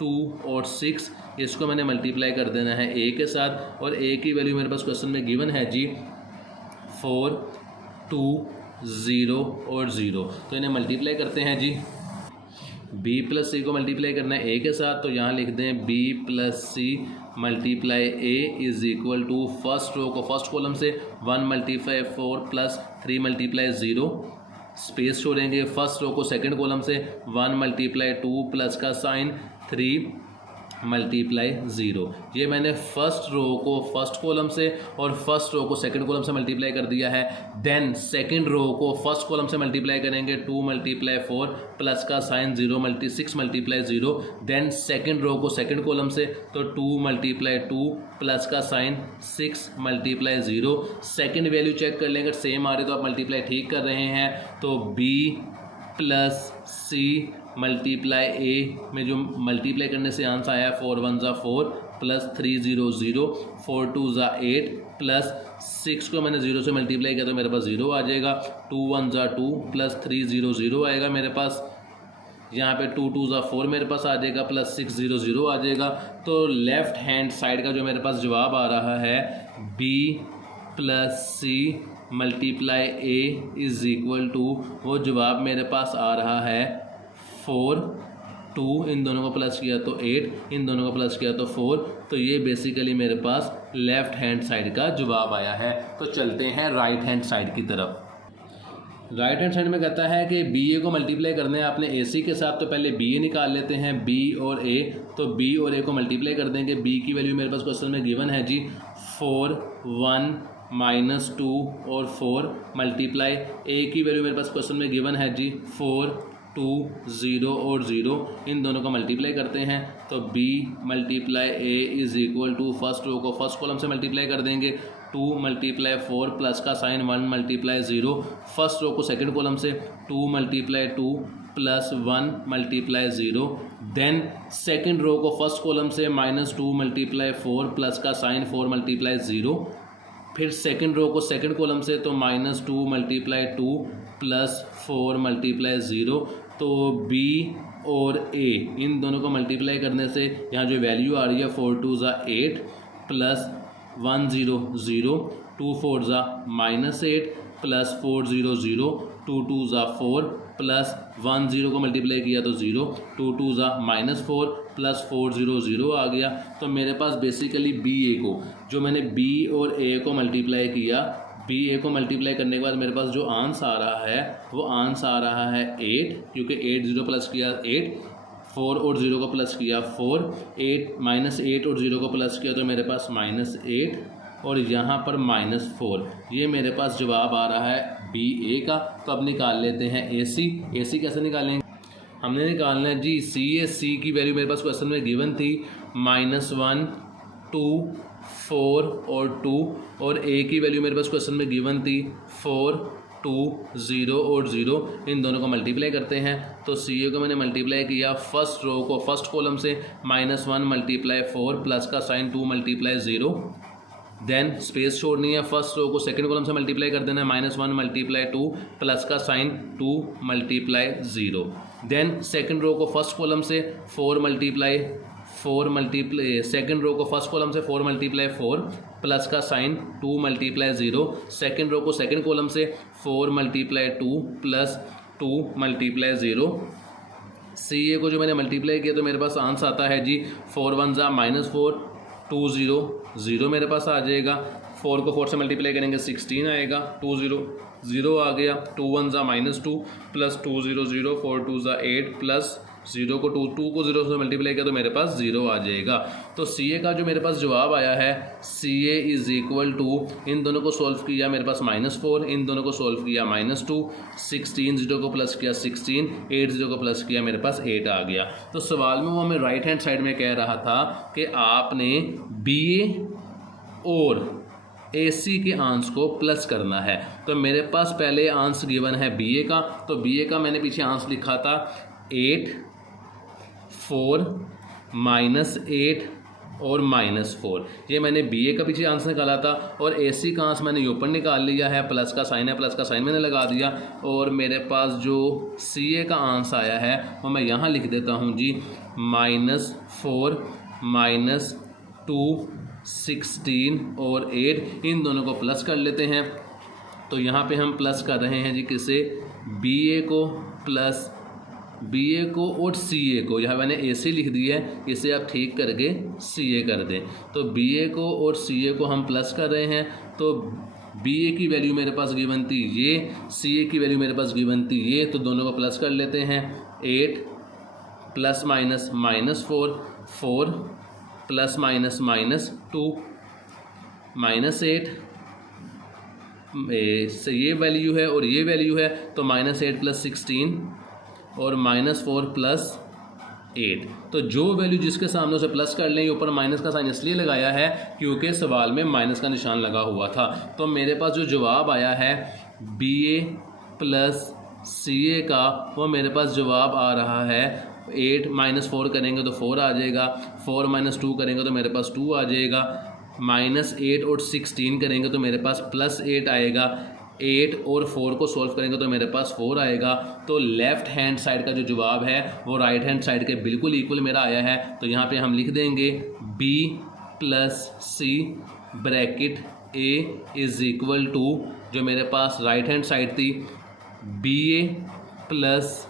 2 और 6। इसको मैंने मल्टीप्लाई कर देना है A के साथ, और A की वैल्यू मेरे पास क्वेश्चन में गिवन है जी 4, 2, 0 और 0। तो इन्हें मल्टीप्लाई करते हैं जी। B प्लस C को मल्टीप्लाई करना है A के साथ, तो यहाँ लिख दें B plus C multiply A is equal to, first row को फर्स्ट कॉलम से 1 × 4 प्लस 3 × 0, स्पेस छोड़ेंगे। फर्स्ट रो को सेकंड कॉलम से 1 × 2 प्लस का साइन 3 × 0। ये मैंने फर्स्ट रो को फर्स्ट कॉलम से और फर्स्ट रो को सेकंड कॉलम से मल्टीप्लाई कर दिया है। देन सेकंड रो को फर्स्ट कॉलम से मल्टीप्लाई करेंगे 2 × 4 प्लस का साइन 6 × 0। देन सेकंड रो को सेकंड कॉलम से, तो 2 × 2 प्लस का साइन 6 × 0। सेकंड वैल्यू चेक कर लेंगे, सेम आ रही तो आप मल्टीप्लाई ठीक कर रहे हैं। तो B plus C multiply A में जो मल्टीप्लाई करने से आंसर आया 4 1 ज़ा 4 प्लस 3 0 0, 4 2 ज़ा 8 प्लस 6 को मैंने 0 से मल्टीप्लाई किया तो मेरे पास 0 आ जाएगा। 2 1 ज़ा 2 प्लस 3 0 0 आएगा मेरे पास। यहाँ पे 2 2 ज़ा 4 मेरे पास आ जाएगा प्लस 6 0 0 आ जाएगा। तो लेफ़्ट हैंड साइड का जो मेरे पास जवाब आ रहा है B plus C multiply A is equal to, वो जवाब मेरे पास आ रहा है 4 2, इन दोनों को प्लस किया तो 8, इन दोनों को प्लस किया तो 4। तो ये बेसिकली मेरे पास लेफ़्ट हैंड साइड का जवाब आया है। तो चलते हैं राइट हैंड साइड की तरफ। राइट हैंड साइड में कहता है कि बी ए को मल्टीप्लाई करना है आपने ए सी के साथ, तो पहले बी ए निकाल लेते हैं, बी और ए। तो बी और ए को मल्टीप्लाई कर देंगे। बी की वैल्यू मेरे पास क्वेश्चन में गिवन है जी 4 1 माइनस 2 और 4 मल्टीप्लाई ए की वैल्यू मेरे पास क्वेश्चन में गिवन है जी 4 2 0 और 0, इन दोनों को मल्टीप्लाई करते हैं। तो b multiply A is equal to first row को फर्स्ट कॉलम से मल्टीप्लाई कर देंगे, 2 मल्टीप्लाई 4 प्लस का साइन 1 मल्टीप्लाई 0, फर्स्ट रो को सेकंड कॉलम से 2 multiply 2 plus 1 multiply 0, then second row को फर्स्ट कॉलम से -2 मल्टीप्लाई 4 प्लस का साइन 4 मल्टीप्लाई 0, फिर सेकंड रो को सेकंड कॉलम से तो -2 मल्टीप्लाई 2 प्लस 4 मल्टीप्लाई 0। तो b और a इन दोनों को मल्टीप्लाई करने से यहाँ जो वैल्यू आ रही है 4 2 ज़ा 8 प्लस 1 0 0, 2 4 ज़ा -8 प्लस 4 0 0, 2 2 ज़ा 4 प्लस 1 0 को मल्टीप्लाई किया तो 0, 2 2 ज़ा -4 प्लस 4 0 0 आ गया। तो मेरे पास बेसिकली बी ए को, जो मैंने बी और ए को मल्टीप्लाई किया, बी ए को मल्टीप्लाई करने के बाद मेरे पास जो आंसर आ रहा है वो आंसर आ रहा है 8, क्योंकि 8 0 प्लस किया 8, 4 और 0 को प्लस किया 4, 8 -8 और 0 को प्लस किया तो मेरे पास -8 और यहाँ पर -4। ये मेरे पास जवाब आ रहा है बी ए का। तो अब निकाल लेते हैं ए सी। ए सी कैसे निकालेंगे? हमने निकालना है जी सी की वैल्यू मेरे पास क्वेश्चन में गिवन थी -1 2 4 और 2, और ए की वैल्यू मेरे पास क्वेश्चन में गिवन थी 4 2 0 और 0, इन दोनों को मल्टीप्लाई करते हैं। तो सी ए को मैंने मल्टीप्लाई किया फर्स्ट रो को फर्स्ट कॉलम से -1 मल्टीप्लाई 4 प्लस का साइन 2 मल्टीप्लाई 0, देन स्पेस छोड़नी है, फर्स्ट रो को सेकंड कॉलम से मल्टीप्लाई कर देना है -1 मल्टीप्लाई 2 प्लस का sign 2 multiply 0, then second row को फर्स्ट कॉलम से 4 मल्टीप्लाई सेकंड रो को फर्स्ट कॉलम से 4 मल्टीप्लाई 4 प्लस का साइन 2 मल्टीप्लाई 0, सेकंड रो को सेकंड कॉलम से 4 मल्टीप्लाई 2 प्लस 2 मल्टीप्लाई 0। सी ए को जो मैंने मल्टीप्लाई किया तो मेरे पास आंसर आता है जी 4 1 ज़ा -4 2 0 0 मेरे पास आ जाएगा। 4 को 4 से मल्टीप्लाई करेंगे 16 आएगा, 2 0 0 आ गया, 2 1 ज़ा -2 प्लस 2 0 0, 4 2 ज़ा 8 प्लस 0 को 2 को 0 से मल्टीप्लाई किया तो मेरे पास 0 आ जाएगा। तो सी ए का जो मेरे पास जवाब आया है सी ए इज़ इक्वल टू, इन दोनों को सॉल्व किया मेरे पास -4, इन दोनों को सॉल्व किया -2, 16 0 को प्लस किया 16, 8 0 को प्लस किया मेरे पास 8 आ गया। तो सवाल में वो हमें राइट हैंड साइड में कह रहा था कि आपने बी ए और ए सी के आंसर को प्लस करना है। तो मेरे पास पहले आंसर गिवन है बी ए का, तो बी ए का मैंने पीछे आंसर लिखा था 8 4 -8 और -4, ये मैंने बी ए का पीछे आंसर निकाला था। और ए सी का आंसर मैंने ऊपर निकाल लिया है, प्लस का साइन है, प्लस का साइन मैंने लगा दिया। और मेरे पास जो सी ए का आंसर आया है वो मैं यहाँ लिख देता हूँ जी -4 -2 16 और 8, इन दोनों को प्लस कर लेते हैं। तो यहाँ पे हम प्लस कर रहे हैं जी किसे, बी ए को प्लस बी ए को और सी ए को, यहाँ मैंने ए सी लिख दिया है, इसे आप ठीक करके सी ए कर दें। तो बी ए को और सी ए को हम प्लस कर रहे हैं। तो बी ए की वैल्यू मेरे पास गिवन थी ये, सी ए की वैल्यू मेरे पास गिवन थी ये, तो दोनों को प्लस कर लेते हैं। 8 प्लस माइनस -4 4 प्लस माइनस -2 -8 से ये वैल्यू है और ये वैल्यू है, तो -8 प्लस 16 और -4 प्लस 8। तो जो वैल्यू जिसके सामने उसे प्लस कर लें, ऊपर माइनस का साइन इसलिए लगाया है क्योंकि सवाल में माइनस का निशान लगा हुआ था। तो मेरे पास जो जवाब आया है बी ए प्लस सी ए का, वो मेरे पास जवाब आ रहा है 8 -4 करेंगे तो 4 आ जाएगा, 4 -2 करेंगे तो मेरे पास 2 आ जाएगा, -8 और 16 करेंगे तो मेरे पास +8 आएगा, 8 और 4 को सॉल्व करेंगे तो मेरे पास 4 आएगा। तो लेफ़्ट हैंड साइड का जो जवाब है वो राइट हैंड साइड के बिल्कुल इक्वल मेरा आया है। तो यहाँ पे हम लिख देंगे b plus C bracket a is equal to, जो मेरे पास राइट हैंड साइड थी, BA प्लस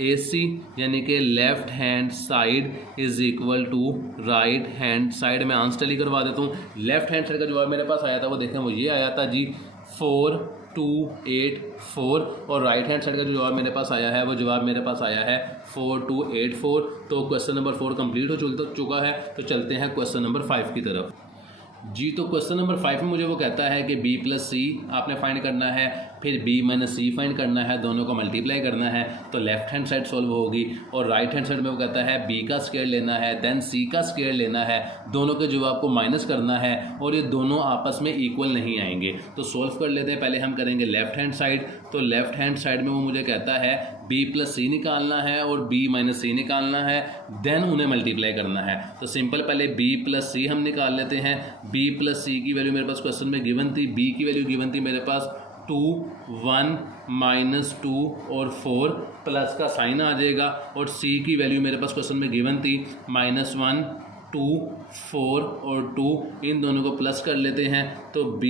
AC, यानी कि left hand side is equal to right hand side. मैं आंसर टैली करवा देता हूँ। लेफ़्ट हैंड साइड का जवाब मेरे पास आया था, वो देखें वो ये आया था जी 4284, और राइट हैंड साइड का जो जवाब मेरे पास आया है वो जवाब मेरे पास आया है 4284। तो क्वेश्चन नंबर 4 कंप्लीट हो चुका है। तो चलते हैं क्वेश्चन नंबर 5 की तरफ जी। तो क्वेश्चन नंबर 5 में मुझे वो कहता है कि b प्लस सी आपने फाइंड करना है, फिर b माइनस सी फाइंड करना है, दोनों को मल्टीप्लाई करना है तो लेफ्ट हैंड साइड सॉल्व होगी। और राइट हैंड साइड में वो कहता है b का स्क्वायर लेना है, देन c का स्क्वायर लेना है, दोनों के जवाब को माइनस करना है और ये दोनों आपस में इक्वल नहीं आएंगे। तो सॉल्व कर लेते हैं। पहले हम करेंगे लेफ्ट हैंड साइड। तो लेफ्ट हैंड साइड में वो मुझे कहता है b प्लस सी निकालना है और b माइनस सी निकालना है, देन उन्हें मल्टीप्लाई करना है। तो सिंपल पहले b प्लस सी हम निकाल लेते हैं। b प्लस सी की वैल्यू मेरे पास क्वेश्चन में गिवन थी, b की वैल्यू गिवन थी मेरे पास 2 1 माइनस 2 और 4 प्लस का साइन आ जाएगा, और c की वैल्यू मेरे पास क्वेश्चन में गिवन थी -1 2 4 और 2, इन दोनों को प्लस कर लेते हैं। तो b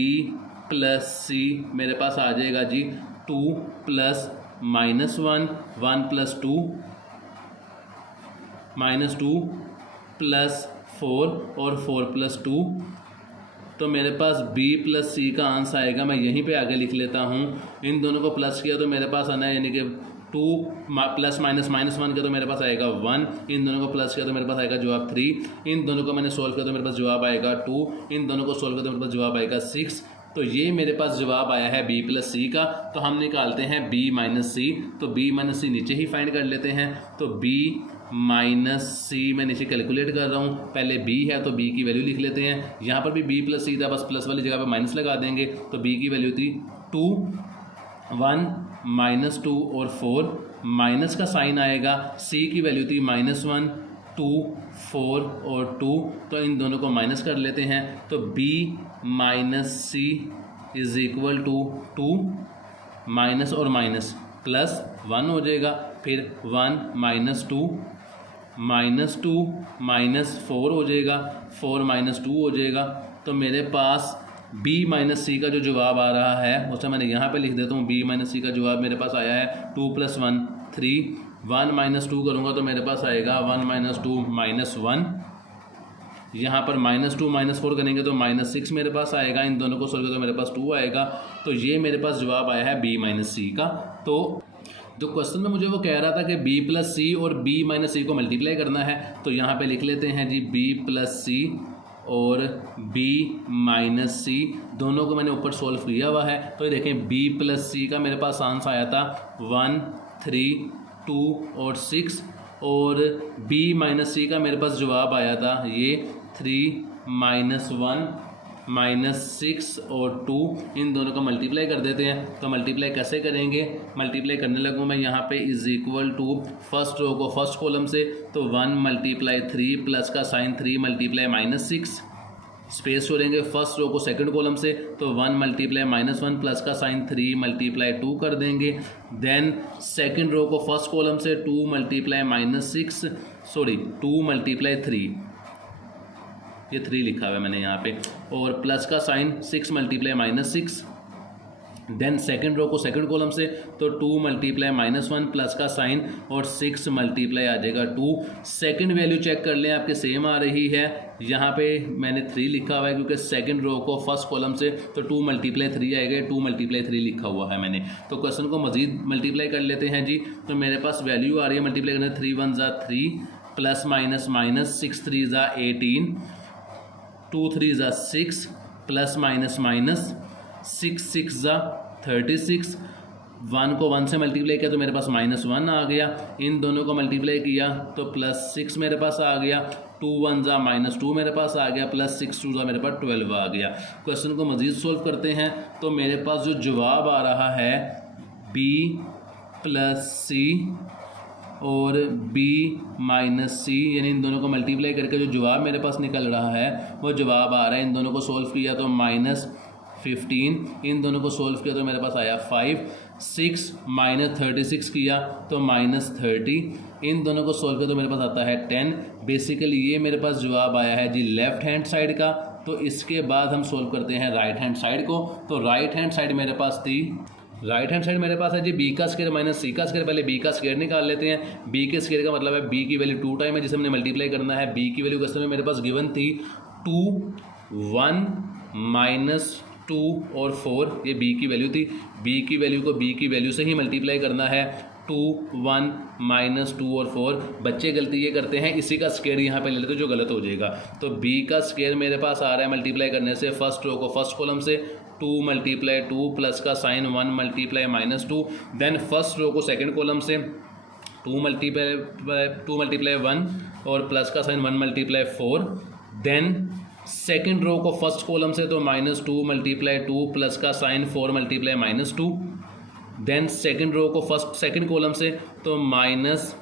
प्लस सी मेरे पास आ जाएगा जी 2 प्लस -1 1 प्लस 2 -2 प्लस 4 और 4 प्लस 2। तो मेरे पास b प्लस सी का आंसर आएगा, मैं यहीं पे आगे लिख लेता हूँ। इन दोनों को प्लस किया तो मेरे पास आना है, यानी कि 2 प्लस माइनस -1 किया तो मेरे पास आएगा 1, इन दोनों को प्लस किया तो मेरे पास आएगा जवाब 3, इन दोनों को मैंने सोल्व किया तो मेरे पास जवाब आएगा 2, इन दोनों को सोल्व किया तो मेरे पास जवाब आएगा 6। तो ये मेरे पास जवाब आया है b प्लस सी का। तो हम निकालते हैं b माइनस सी। तो b माइनस सी नीचे ही फाइंड कर लेते हैं। तो b माइनस सी मैं नीचे कैलकुलेट कर रहा हूँ, पहले b है तो b की वैल्यू लिख लेते हैं। यहाँ पर भी b प्लस सी था, बस प्लस वाली जगह पे माइनस लगा देंगे। तो b की वैल्यू थी 2 1 -2 और 4, माइनस का साइन आएगा। c की वैल्यू थी -1 2 4 और 2, तो इन दोनों को माइनस कर लेते हैं। तो b minus C is equal to 2 minus और माइनस प्लस 1 हो जाएगा, फिर 1 -2 माइनस 4 हो जाएगा, 4 -2 हो जाएगा। तो मेरे पास b माइनस सी का जो जवाब आ रहा है उसे मैंने यहाँ पे लिख देता हूँ। b माइनस सी का जवाब मेरे पास आया है 2 + 1 3, 1 -2 करूँगा तो मेरे पास आएगा 1 -2 -1, यहाँ पर -2 -4 करेंगे तो -6 मेरे पास आएगा, इन दोनों को सोल्व तो मेरे पास 2 आएगा। तो ये मेरे पास जवाब आया है b माइनस सी का। तो जो क्वेश्चन में मुझे वो कह रहा था कि b प्लस सी और b माइनस सी को मल्टीप्लाई करना है, तो यहाँ पे लिख लेते हैं जी b प्लस सी और b माइनस सी, दोनों को मैंने ऊपर सोल्व किया हुआ है। तो ये देखें b प्लस सी का मेरे पास आंसर आया था 1 3 2 और 6, और b माइनस सी का मेरे पास जवाब आया था ये 3 -1 -6 और 2, इन दोनों का मल्टीप्लाई कर देते हैं। तो मल्टीप्लाई कैसे करेंगे, मल्टीप्लाई करने लगूँ मैं यहाँ पे is equal to first row को फर्स्ट कॉलम से, तो 1 × 3 प्लस का साइन 3 × -6, स्पेस छोड़ेंगे फर्स्ट रो को सेकंड कॉलम से, तो 1 × -1 प्लस का साइन 3 × 2 कर देंगे। देन सेकंड रो को फर्स्ट कॉलम से 2 × -3, ये 3 लिखा हुआ है मैंने यहाँ पे, और प्लस का साइन 6 × -6। देन सेकंड रो को सेकंड कॉलम से, तो 2 × -1 प्लस का साइन और 6 मल्टीप्लाई आ जाएगा 2। सेकंड वैल्यू चेक कर लें, आपके सेम आ रही है। यहाँ पे मैंने 3 लिखा हुआ है क्योंकि सेकंड रो को फर्स्ट कॉलम से, तो 2 × 3 आएगा, 2 × 3 लिखा हुआ है मैंने। तो क्वेश्चन को मजीद मल्टीप्लाई कर लेते हैं जी। तो मेरे पास वैल्यू आ रही है मल्टीप्लाई करने, 3 × 1 = 3 प्लस माइनस 6 × 3 = 18, 2 × 3 = 6 प्लस माइनस 6 × 6 = 36, 1 को 1 से मल्टीप्लाई किया तो मेरे पास -1 आ गया, इन दोनों को मल्टीप्लाई किया तो +6 मेरे पास आ गया, 2 × 1 = -2 मेरे पास आ गया, +6 × 2 मेरे पास 12 आ गया। क्वेश्चन को मज़ीद सोल्व करते हैं। तो मेरे पास जो जवाब आ रहा है b प्लस सी और b माइनस सी, यानी इन दोनों को मल्टीप्लाई करके जो जवाब मेरे पास निकल रहा है वो जवाब आ रहा है। इन दोनों को सोल्व किया तो 15, इन दोनों को सोल्व किया तो मेरे पास आया 5, 6 माइनस 36 किया तो माइनस 30, इन दोनों को सोल्व किया तो मेरे पास आता है 10। बेसिकली ये मेरे पास जवाब आया है जी लेफ्ट हैंड साइड का। तो इसके बाद हम सोल्व करते हैं राइट हैंड साइड को। तो राइट हैंड साइड मेरे पास थी, राइट हैंड साइड मेरे पास है जी बी का स्क्वायर माइनस सी का स्क्वायर। पहले बी का स्क्वायर निकाल लेते हैं। बी के स्क्वायर का मतलब है बी की वैल्यू 2 टाइम है जिसे हमने मल्टीप्लाई करना है। बी की वैल्यू क्वेश्चन में मेरे पास गिवन थी 2, 1 माइनस 2 और 4, ये बी की वैल्यू थी। बी की वैल्यू को बी की वैल्यू से ही मल्टीप्लाई करना है, 2, 1 माइनस 2 और 4। बच्चे गलती ये करते हैं इसी का स्क्वायर यहाँ पे ले लेते जो गलत हो जाएगा। तो बी का स्क्वायर मेरे पास आ रहा है मल्टीप्लाई करने से फर्स्ट रो को फर्स्ट कॉलम से 2 मल्टीप्लाई 2 प्लस का sign 1 multiply minus 2, then first row को सेकंड कॉलम से 2 मल्टीप्लाई 1 और प्लस का sign 1 multiply 4, then second row को फर्स्ट कॉलम से तो माइनस 2 मल्टीप्लाई 2 प्लस का sign 4 multiply minus 2, then second row को फर्स्ट सेकंड कॉलम से तो माइनस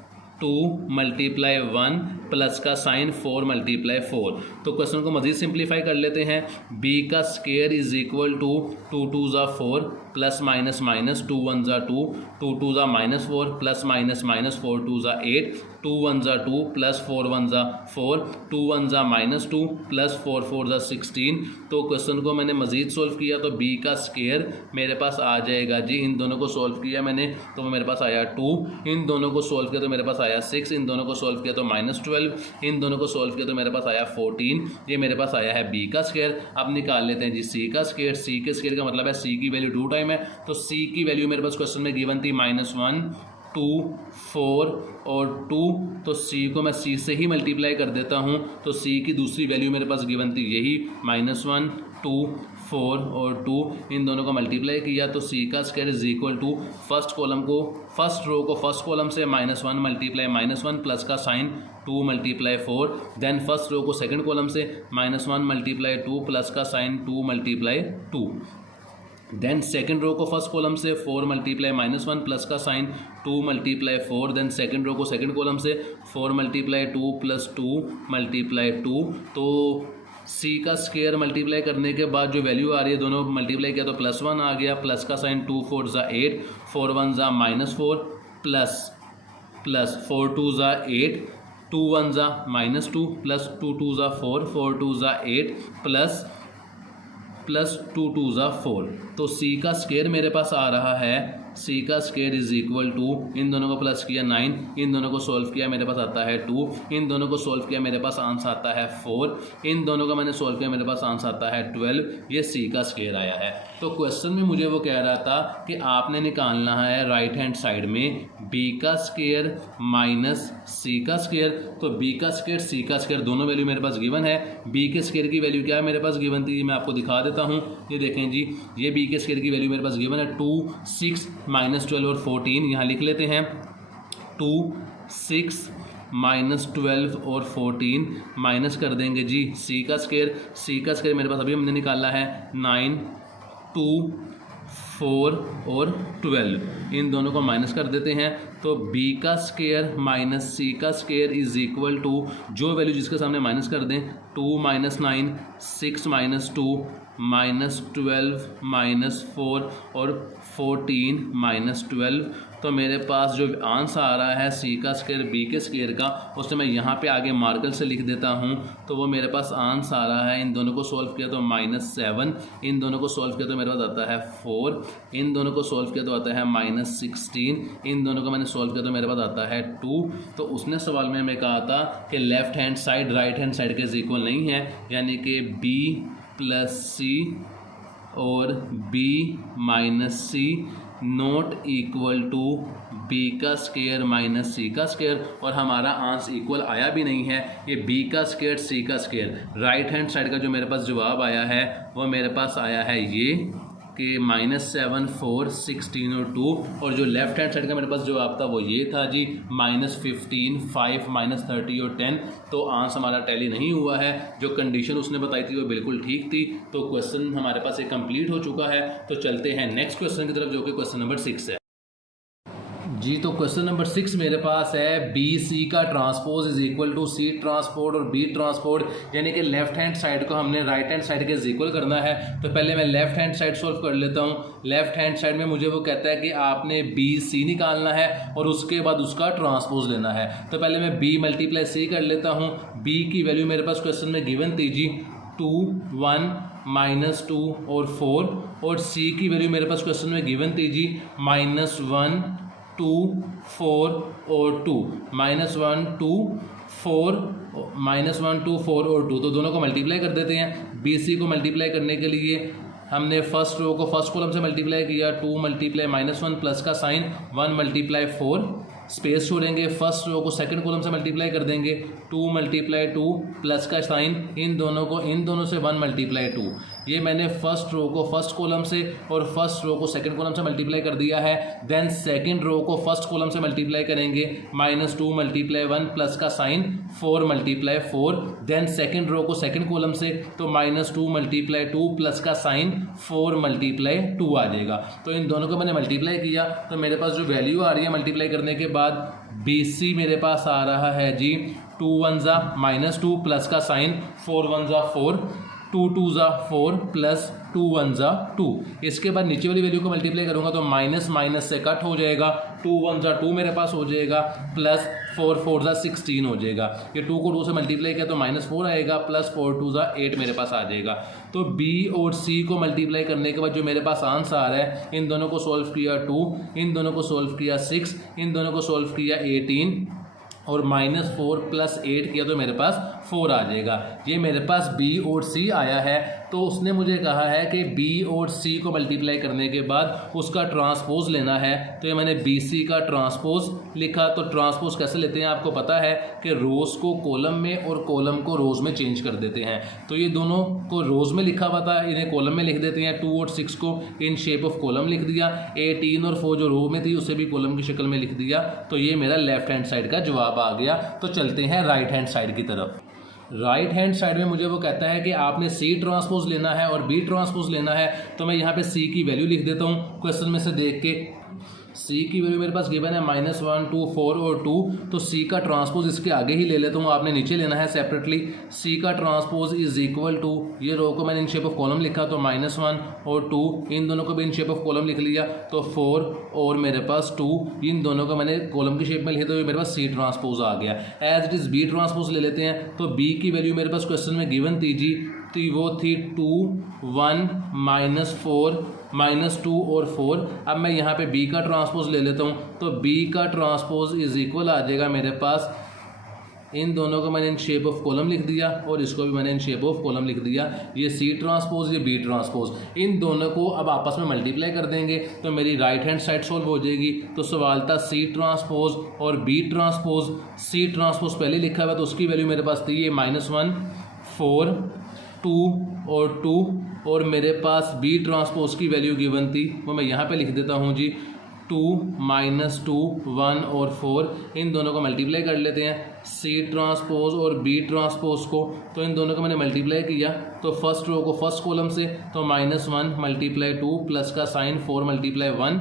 2 मल्टीप्लाई 1 प्लस का साइन 4 मल्टीप्लाई 4। तो क्वेश्चन को मज़ीद सिंप्लीफाई कर लेते हैं। बी का स्क्वायर इज इक्वल टू 2 2 ज़ा 4 प्लस माइनस माइनस 2 1 ज़ा 2, 2 2 ज़ा माइनस 4 प्लस माइनस माइनस 4 2 ज़ा 8, 2 1 ज़ा 2 प्लस 4 1 ज़ा 4, 2 1 ज़ा माइनस 2 प्लस 4 4 ज़ा 16। तो क्वेश्चन को मैंने मज़ीद सोल्व किया तो बी का स्क्वायर मेरे पास आ जाएगा जी, इन दोनों को सोल्व किया मैंने तो मेरे पास आया 2, इन दोनों को सोल्व किया तो मेरे पास आया 6, इन दोनों को सोल्व किया तो माइनस 12, इन दोनों को सोल्व किया तो मेरे पास आया 14। ये मेरे पास आया है बी का स्क्वायर। अब निकाल लेते हैं जी सी का स्क्वायर। सी के स्क्वायर का मतलब है सी की वैल्यू 2 टाइम है, तो सी की वैल्यू मेरे पास क्वेश्चन में गिवन थी -1, 2, 4 और 2। तो सी को मैं सी से ही मल्टीप्लाई कर देता हूँ। तो सी की दूसरी वैल्यू मेरे पास गिवन थी यही -1, 2, 4 और 2, इन दोनों को मल्टीप्लाई किया तो सी का square is equal to first column को फर्स्ट रो को फर्स्ट कॉलम से -1 मल्टीप्लाई -1 प्लस का sign 2 multiply 4, then first row को सेकंड कॉलम से -1 मल्टीप्लाई 2 प्लस का sign 2 multiply 2, then second row को फर्स्ट कॉलम से 4 मल्टीप्लाई -1 प्लस का sign 2 multiply 4, then second row को सेकंड कॉलम से 4 मल्टीप्लाई 2 प्लस 2 मल्टीप्लाई 2। तो सी का स्क्वायर मल्टीप्लाई करने के बाद जो वैल्यू आ रही है दोनों मल्टीप्लाई किया तो +1 आ गया, प्लस का साइन 2 4 ज़ा 8, 4 1 ज़ा -4 प्लस 4 2 ज़ा 8, 2 1 ज़ा -2 प्लस 2 2 ज़ा 4, 4 2 ज़ा 8 प्लस 2 2 ज़ा 4। तो सी का स्क्वायर मेरे पास आ रहा है, सी का स्क्वायर इज इक्वल टू, इन दोनों को प्लस किया 9, इन दोनों को सोल्व किया मेरे पास आता है 2, इन दोनों को सोल्व किया मेरे पास आंसर आता है 4, इन दोनों का मैंने सोल्व किया मेरे पास आंसर आता है 12। ये सी का स्क्वायर आया है। तो क्वेश्चन में मुझे वो कह रहा था कि आपने निकालना है राइट हैंड साइड में बी का स्क्वायर माइनस सी का स्क्वायर। तो बी का स्क्वायर सी का स्क्वायर दोनों वैल्यू मेरे पास गिवन है। बी के स्क्वायर की वैल्यू क्या है मेरे पास गिवन थी, मैं आपको दिखा देता हूँ। ये देखें जी, ये बी के स्क्वायर की वैल्यू मेरे पास गिवन है 2, 6 -12 और 14। यहाँ लिख लेते हैं 2, 6 -12 और 14 माइनस कर देंगे जी सी का स्क्वायर। सी का स्क्वायर मेरे पास अभी हमने निकाला है 9, 2, 4 और 12, इन दोनों को माइनस कर देते हैं। तो बी का स्क्वायर माइनस सी का स्क्वायर इज इक्वल टू, जो वैल्यू जिसके सामने माइनस कर दें, 2 - 9, 6 - 2 -12 -4 और 14 -12। तो मेरे पास जो आंसर आ रहा है सी का स्क्वायर बी के स्क्वायर का, उससे मैं यहाँ पे आगे मार्कर से लिख देता हूँ। तो वो मेरे पास आंसर आ रहा है, इन दोनों को सॉल्व किया तो -7, इन दोनों को सॉल्व किया तो मेरे पास आता है 4, इन दोनों को सॉल्व किया तो आता है -16, इन दोनों को मैंने सॉल्व किया तो मेरे पास आता है 2। तो उसने सवाल में हमें कहा था कि left hand side right hand side के इक्वल नहीं है, यानी कि बी प्लस सी और B minus C not equal to B का स्क्वायर माइनस सी का स्क्वायर, और हमारा आंसर इक्वल आया भी नहीं है। ये बी का स्क्वायर सी का स्क्वायर, राइट हैंड साइड का जो मेरे पास जवाब आया है वो मेरे पास आया है ये कि -7, 4, 16 और 2, और जो लेफ्ट हैंड साइड का मेरे पास जवाब था वो ये था जी -15, 5, -30 और 10। तो आंसर हमारा टैली नहीं हुआ है। जो कंडीशन उसने बताई थी वो बिल्कुल ठीक थी। तो क्वेश्चन हमारे पास एक कंप्लीट हो चुका है। तो चलते हैं नेक्स्ट क्वेश्चन की तरफ, जो कि क्वेश्चन नंबर 6 है। जी तो क्वेश्चन नंबर 6 मेरे पास है बी सी का transpose is equal to C transport और बी ट्रांसपोर्ट, यानी कि लेफ्ट हैंड साइड को हमने राइट हैंड साइड के इक्वल करना है। तो पहले मैं लेफ्ट हैंड साइड सॉल्व कर लेता हूँ। लेफ्ट हैंड साइड में मुझे वो कहता है कि आपने बी सी निकालना है और उसके बाद उसका ट्रांसपोज लेना है। तो पहले मैं बी मल्टीप्लाई सी कर लेता हूँ। बी की वैल्यू मेरे पास क्वेश्चन में गिवन थी जी 2 1 -2 और 4, और सी की वैल्यू मेरे पास क्वेश्चन में गिवन थी जी -1 2 4 और 2 -1 2 4 -1 2 4 और 2। तो दोनों को मल्टीप्लाई कर देते हैं। बी सी को मल्टीप्लाई करने के लिए हमने फर्स्ट रो को फर्स्ट कॉलम से मल्टीप्लाई किया, 2 मल्टीप्लाई -1 प्लस का साइन 1 मल्टीप्लाई 4, स्पेस छोड़ेंगे। फर्स्ट रो को सेकंड कॉलम से मल्टीप्लाई कर देंगे, 2 मल्टीप्लाई 2 प्लस का साइन, इन दोनों से 1 मल्टीप्लाई 2। ये मैंने फर्स्ट रो को फर्स्ट कॉलम से और फर्स्ट रो को सेकंड कॉलम से मल्टीप्लाई कर दिया है। देन सेकंड रो को फर्स्ट कॉलम से मल्टीप्लाई करेंगे, -2 मल्टीप्लाई 1 प्लस का sign 4 multiply 4। Then second row को सेकंड कॉलम से तो -2 मल्टीप्लाई 2 प्लस का साइन 4 मल्टीप्लाई 2 आ जाएगा। तो इन दोनों को मैंने मल्टीप्लाई किया तो मेरे पास जो वैल्यू आ रही है मल्टीप्लाई करने के बाद BC मेरे पास आ रहा है जी 2 1 ज़ा -2 प्लस का साइन 4 1 ज़ा 4, 2 2 ज़ा 4 प्लस 2 1 ज़ा 2। इसके बाद नीचे वाली वैल्यू को मल्टीप्लाई करूंगा तो माइनस माइनस से कट हो जाएगा, 2 1 ज़ा 2 मेरे पास हो जाएगा, प्लस 4 4 ज़ा 16 हो जाएगा। ये 2 को 2 से मल्टीप्लाई किया तो -4 आएगा, प्लस 4 2 ज़ा 8 मेरे पास आ जाएगा। तो B और C को मल्टीप्लाई करने के बाद जो मेरे पास आंसर आ रहा है, इन दोनों को सोल्व किया 2, इन दोनों को सोल्व किया 6, इन दोनों को सोल्व किया 18 और -4 प्लस 8 किया तो मेरे पास 4 आ जाएगा। ये मेरे पास B और C आया है। तो उसने मुझे कहा है कि B और C को मल्टीप्लाई करने के बाद उसका ट्रांसपोज लेना है। तो ये मैंने BC का ट्रांसपोज लिखा। तो ट्रांसपोज कैसे लेते हैं आपको पता है कि रोज़ को कॉलम में और कॉलम को रोज़ में चेंज कर देते हैं। तो ये दोनों को रोज़ में लिखा हुआ था, इन्हें कॉलम में लिख देते हैं। 2 और 6 को इन शेप ऑफ कॉलम लिख दिया, 18 और 4 जो रो में थी उसे भी कॉलम की शक्ल में लिख दिया। तो ये मेरा लेफ्ट हैंड साइड का जवाब आ गया। तो चलते हैं राइट हैंड साइड की तरफ। राइट हैंड साइड में मुझे वो कहता है कि आपने C ट्रांसपोज लेना है और B ट्रांसपोज लेना है। तो मैं यहाँ पे C की वैल्यू लिख देता हूँ क्वेश्चन में से देख के। C की वैल्यू मेरे पास गिवन है -1 2 4 और 2। तो C का ट्रांसपोज इसके आगे ही ले लेता हूँ, आपने नीचे लेना है सेपरेटली। C का ट्रांसपोज इज इक्वल टू, ये रो को मैंने इन शेप ऑफ कॉलम लिखा तो -1 और 2, इन दोनों को भी इन शेप ऑफ कॉलम लिख लिया तो 4 और मेरे पास 2, इन दोनों को मैंने कॉलम की शेप में लिखे तो मेरे पास C ट्रांसपोज आ गया। As it is B transpose ले लेते हैं। तो B की वैल्यू मेरे पास क्वेश्चन में गिवन थी जी, तो वो थी 2 1 -4 -2 और 4। अब मैं यहाँ पे B का ट्रांसपोज ले लेता हूँ। तो B का ट्रांसपोज इज इक्वल आ जाएगा मेरे पास, इन दोनों को मैंने इन शेप ऑफ कॉलम लिख दिया और इसको भी मैंने इन शेप ऑफ कॉलम लिख दिया। ये C ट्रांसपोज, ये B ट्रांसपोज, इन दोनों को अब आपस में मल्टीप्लाई कर देंगे तो मेरी राइट हैंड साइड सॉल्व हो जाएगी। तो सवाल था C ट्रांसपोज और B ट्रांसपोज। C ट्रांसपोज पहले लिखा हुआ तो उसकी वैल्यू मेरे पास थी ये -1 4 2 और 2, और मेरे पास B ट्रांसपोज की वैल्यू गिवन थी वो मैं यहाँ पे लिख देता हूँ जी 2 -2 1 और 4। इन दोनों को मल्टीप्लाई कर लेते हैं, C ट्रांसपोज और B ट्रांसपोज को। तो इन दोनों को मैंने मल्टीप्लाई किया तो फर्स्ट रो को फर्स्ट कॉलम से तो -1 मल्टीप्लाई 2 प्लस का साइन 4 मल्टीप्लाई 1,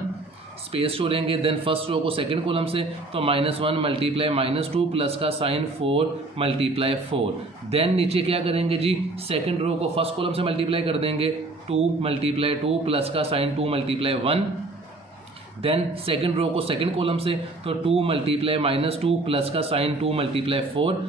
स्पेस छोड़ेंगे। देन फर्स्ट रो को सेकंड कॉलम से तो -1 मल्टीप्लाई -2 प्लस का साइन 4 मल्टीप्लाई 4। देन नीचे क्या करेंगे जी, सेकंड रो को फर्स्ट कॉलम से मल्टीप्लाई कर देंगे, 2 मल्टीप्लाई 2 प्लस का sign 2 multiply 1। Then second row को सेकंड कॉलम से तो 2 मल्टीप्लाई -2 प्लस का साइन 2 मल्टीप्लाई 4।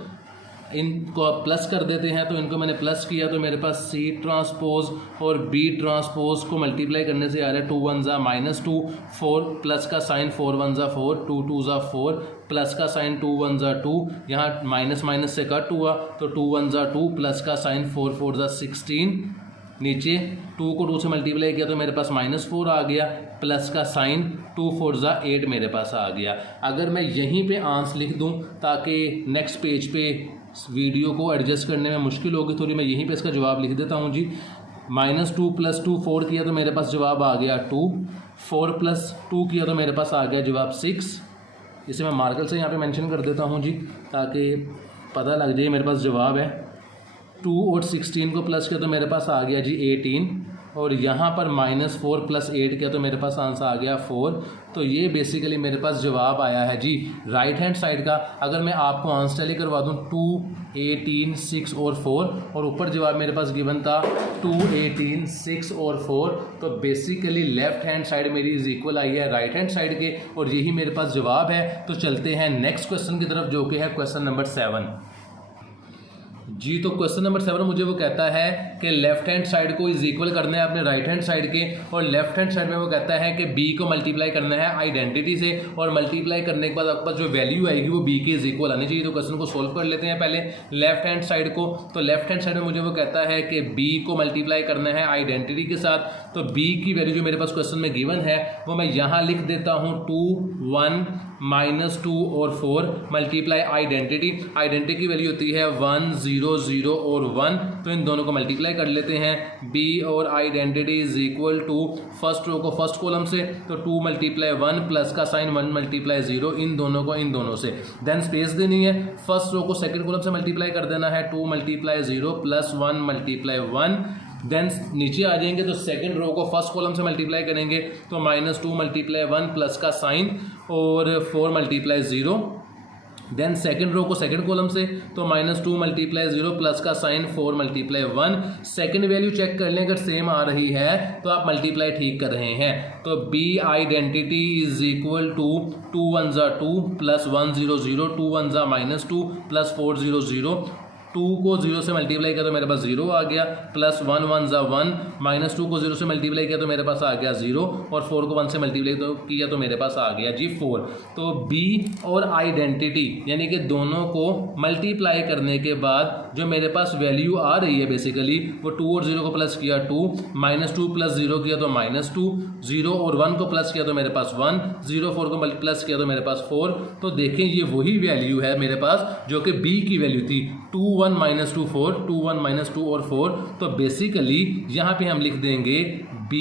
इनको प्लस कर देते हैं तो इनको मैंने प्लस किया तो मेरे पास C ट्रांसपोज और B ट्रांसपोज को मल्टीप्लाई करने से आ रहा है 2 1 ज़ा -2 4 प्लस का साइन 4 1 ज़ा 4 2 2 ज़ा 4 प्लस का साइन 2 1 ज़ा 2, यहाँ माइनस माइनस से कट हुआ तो 2 1 ज़ा 2 प्लस का साइन 4 4 ज़ा 16। नीचे 2 को 2 से मल्टीप्लाई किया तो मेरे पास -4 आ गया, प्लस का साइन 2 4 ज़ा 8 मेरे पास आ गया। अगर मैं यहीं पे आंसर लिख दूं ताकि नेक्स्ट पेज पे वीडियो को एडजस्ट करने में मुश्किल होगी थोड़ी, मैं यहीं पे इसका जवाब लिख देता हूं जी। -2 + 2 4 किया तो मेरे पास जवाब आ गया 2, 4 + 2 किया तो मेरे पास आ गया जवाब 6। इसे मैं मार्कर से यहाँ पे मेंशन कर देता हूँ जी ताकि पता लग जाए मेरे पास जवाब है। 2 और 16 को प्लस किया तो मेरे पास आ गया जी 18। और यहाँ पर -4 + 8 किया तो मेरे पास आंसर आ गया 4। तो ये बेसिकली मेरे पास जवाब आया है जी राइट हैंड साइड का। अगर मैं आपको आंसर टैली करवा दूँ 2, 18, 6 और 4 और ऊपर जवाब मेरे पास गिवन था 2, 18, 6 और 4, तो बेसिकली लेफ्ट हैंड साइड मेरी इज इक्वल आई है राइट हैंड साइड के और यही मेरे पास जवाब है। तो चलते हैं नेक्स्ट क्वेश्चन की तरफ जो कि है क्वेश्चन नंबर 7 जी। तो क्वेश्चन नंबर 7 मुझे वो कहता है कि लेफ्ट हैंड साइड को इज इक्वल करना है अपने राइट हैंड साइड के और लेफ्ट हैंड साइड में वो कहता है कि बी को मल्टीप्लाई करना है आइडेंटिटी से और मल्टीप्लाई करने के बाद आपके पास जो वैल्यू आएगी वो बी के इज इक्वल आनी चाहिए। तो क्वेश्चन को सोल्व कर लेते हैं पहले लेफ्ट हैंड साइड को। तो लेफ्ट हैंड साइड में मुझे वो कहता है कि बी को मल्टीप्लाई करना है आइडेंटिटी के साथ। तो बी की वैल्यू जो मेरे पास क्वेश्चन में गिवन है वो मैं यहाँ लिख देता हूँ 2, 1, -2 और 4 मल्टीप्लाई आइडेंटिटी की वैल्यू होती है 1, 0, 0 और 1। तो इन दोनों को मल्टीप्लाई कर लेते हैं। बी और identity is equal to first row को फर्स्ट कॉलम से तो 2 × 1 प्लस का साइन 1 × 0 इन दोनों को इन दोनों से देन स्पेस देनी है। फर्स्ट रो को सेकंड कॉलम से मल्टीप्लाई कर देना है 2 × 0 प्लस 1 × 1। देन नीचे आ जाएंगे तो सेकंड रो को फर्स्ट कॉलम से मल्टीप्लाई करेंगे तो -2 × 1 प्लस का साइन और 4 × 0। देन सेकंड रो को सेकंड कॉलम से तो -2 × 0 प्लस का साइन 4 × 1। सेकंड वैल्यू चेक कर लें अगर सेम आ रही है तो आप मल्टीप्लाई ठीक कर रहे हैं। तो B identity is equal to 2 1 2 plus 1 0 0 2 1 -2 plus 4 0 0। 2 को 0 से मल्टीप्लाई किया तो मेरे पास 0 आ गया प्लस 1 1 1 -2 को 0 से मल्टीप्लाई किया तो मेरे पास आ गया 0 और 4 को 1 से मल्टीप्लाई किया तो मेरे पास आ गया जी 4। तो B और आइडेंटिटी यानी कि दोनों को मल्टीप्लाई करने के बाद जो मेरे पास वैल्यू आ रही है बेसिकली वो 2 और 0 को प्लस किया 2, -2 + 0 किया तो -2, 0 और 1 को प्लस किया तो मेरे पास 1, 0 4 को प्लस किया तो मेरे पास 4। तो देखें ये वही वैल्यू है मेरे पास जो कि B की वैल्यू थी 2 1 -2 4, 2 1 -2 और 4। तो बेसिकली यहाँ पे हम लिख देंगे B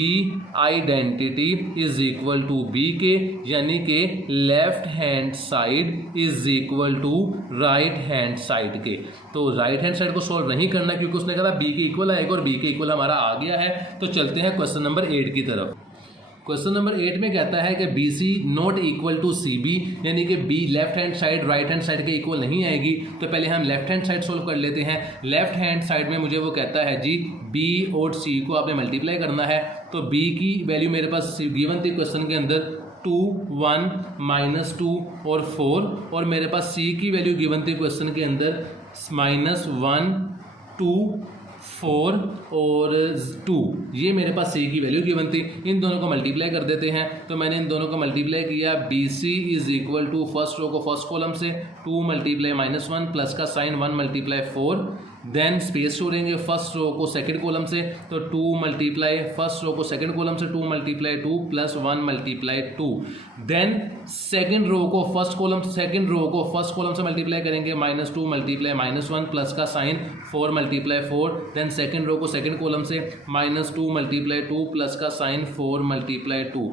identity is equal to B के यानी कि left hand side is equal to right hand side के। तो राइट हैंड साइड को सोल्व नहीं करना क्योंकि उसने कहा B के इक्वल आएगा और B के इक्वल हमारा आ गया है। तो चलते हैं क्वेश्चन नंबर 8 की तरफ। क्वेश्चन नंबर 8 में कहता है कि BC not equal to CB यानी कि B left hand side right hand side के इक्वल नहीं आएगी। तो पहले हम लेफ्ट हैंड साइड सोल्व कर लेते हैं। लेफ्ट हैंड साइड में मुझे वो कहता है जी B और C को आपने मल्टीप्लाई करना है। तो B की वैल्यू मेरे पास गिवन थी क्वेश्चन के अंदर 2 1 -2 और 4 और मेरे पास C की वैल्यू गिवन थी क्वेश्चन के अंदर -1 2 4 और 2। ये मेरे पास C की वैल्यू गिवन थी। इन दोनों को मल्टीप्लाई कर देते हैं। तो मैंने इन दोनों को मल्टीप्लाई किया BC is equal to first row को फर्स्ट कॉलम से 2 × -1 प्लस का साइन 1 × 4। देन स्पेस छोड़ेंगे फर्स्ट रो को सेकंड कॉलम से तो 2 × फर्स्ट रो को सेकंड कॉलम से 2 × 2 प्लस 1 × 2। देन सेकंड रो को फर्स्ट कॉलम से मल्टीप्लाई करेंगे -2 × -1 प्लस का साइन 4 × 4। देन सेकंड रो को सेकंड कॉलम से -2 × 2 प्लस का साइन 4 × 2।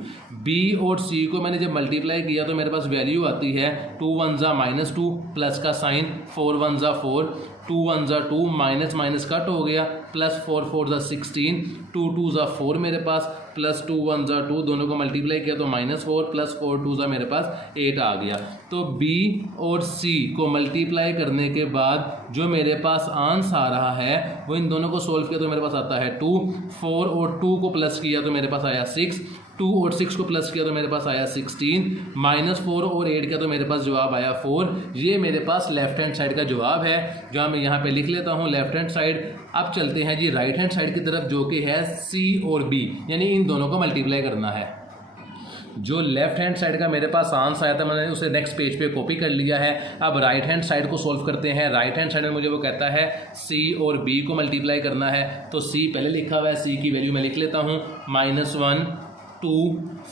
B और C को मैंने जब मल्टीप्लाई किया तो मेरे पास वैल्यू आती है 2 1 -2 प्लस का साइन 4 1 4 2 1 2 माइनस कट हो गया प्लस 4 4 16 2 2 4 मेरे पास प्लस 2 1 2 दोनों को मल्टीप्लाई किया तो -4 प्लस 4 2 मेरे पास 8 आ गया। तो B और C को मल्टीप्लाई करने के बाद जो मेरे पास आंसर आ रहा है वो इन दोनों को सोल्व किया तो मेरे पास आता है 2, 4 और 2 को प्लस किया तो मेरे पास आया 6, 2 और 6 को प्लस किया तो मेरे पास आया 16, -4 और 8 किया तो मेरे पास जवाब आया 4। ये मेरे पास लेफ्ट हैंड साइड का जवाब है जो मैं यहाँ पे लिख लेता हूँ लेफ्ट हैंड साइड। अब चलते हैं जी राइट हैंड साइड की तरफ जो कि है C और B यानी इन दोनों को मल्टीप्लाई करना है। जो लेफ्ट हैंड साइड का मेरे पास आंसर आया था मैंने उसे नेक्स्ट पेज पे कॉपी कर लिया है। अब राइट हैंड साइड को सोल्व करते हैं। राइट हैंड साइड में मुझे वो कहता है C और B को मल्टीप्लाई करना है। तो C पहले लिखा हुआ है, C की वैल्यू मैं लिख लेता हूँ -1 2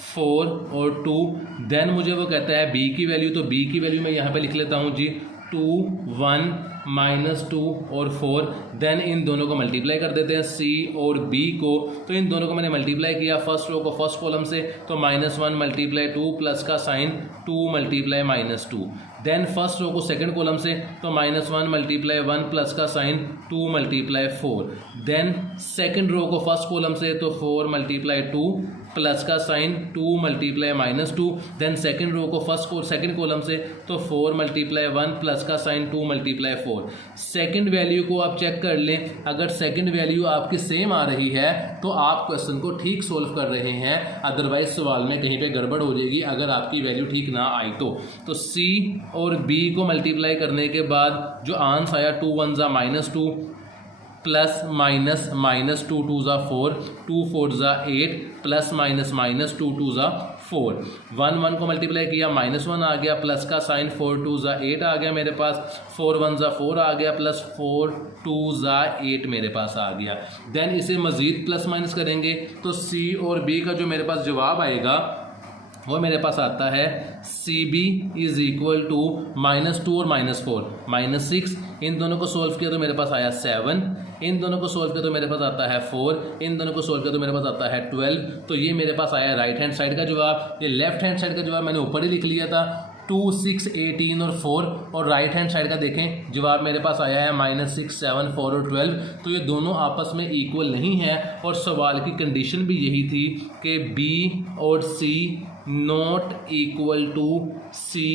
4 और 2। देन मुझे वो कहता है B की वैल्यू, तो B की वैल्यू मैं यहाँ पे लिख लेता हूँ जी 2 1 -2 और 4। देन इन दोनों को मल्टीप्लाई कर देते हैं सी और बी को। तो इन दोनों को मैंने मल्टीप्लाई किया फर्स्ट रो को फर्स्ट कॉलम से, तो -1 मल्टीप्लाई 2 प्लस का sign 2 multiply -2। Then first row को सेकंड कॉलम से, तो -1 मल्टीप्लाई 1 प्लस का sign 2 multiply 4। Then second row को फर्स्ट कॉलम से, तो 4 मल्टीप्लाई 2 प्लस का sign 2 multiply -2। Then second row को सेकंड कॉलम से, तो 4 मल्टीप्लाई 1 प्लस का साइन 2 मल्टीप्लाई 4। सेकंड वैल्यू को आप चेक कर लें, अगर सेकंड वैल्यू आपकी सेम आ रही है तो आप क्वेश्चन को ठीक सोल्व कर रहे हैं, अदरवाइज सवाल में कहीं पे गड़बड़ हो जाएगी अगर आपकी वैल्यू ठीक ना आई तो सी और बी को मल्टीप्लाई करने के बाद जो आंसर आया 2 1 ज़ा -2 प्लस माइनस -2 2 ज़ा 4 2 4 ज़ा 8 प्लस -2 2 ज़ा 4। 1 1 को मल्टीप्लाई किया -1 आ गया, प्लस का साइन 4 2 ज़ा 8 आ गया मेरे पास, 4 1 ज़ा 4 आ गया, प्लस 4 2 ज़ा 8 मेरे पास आ गया। देन इसे मज़ीद प्लस माइनस करेंगे तो सी और बी का जो मेरे पास जवाब आएगा वो मेरे पास आता है C B is equal to -2 और -4 -6। इन दोनों को सोल्व किया तो मेरे पास आया 7, इन दोनों को सोल्व किया तो मेरे पास आता है 4, इन दोनों को सोल्व किया तो मेरे पास आता है 12। तो ये मेरे पास आया राइट हैंड साइड का जवाब। ये लेफ्ट हैंड साइड का जवाब मैंने ऊपर ही लिख लिया था 2 6 18 और 4, और राइट हैंड साइड का देखें जवाब मेरे पास आया है -6 7 4 और 12। तो ये दोनों आपस में इक्वल नहीं है, और सवाल की कंडीशन भी यही थी कि बी और सी नॉट इक्वल टू सी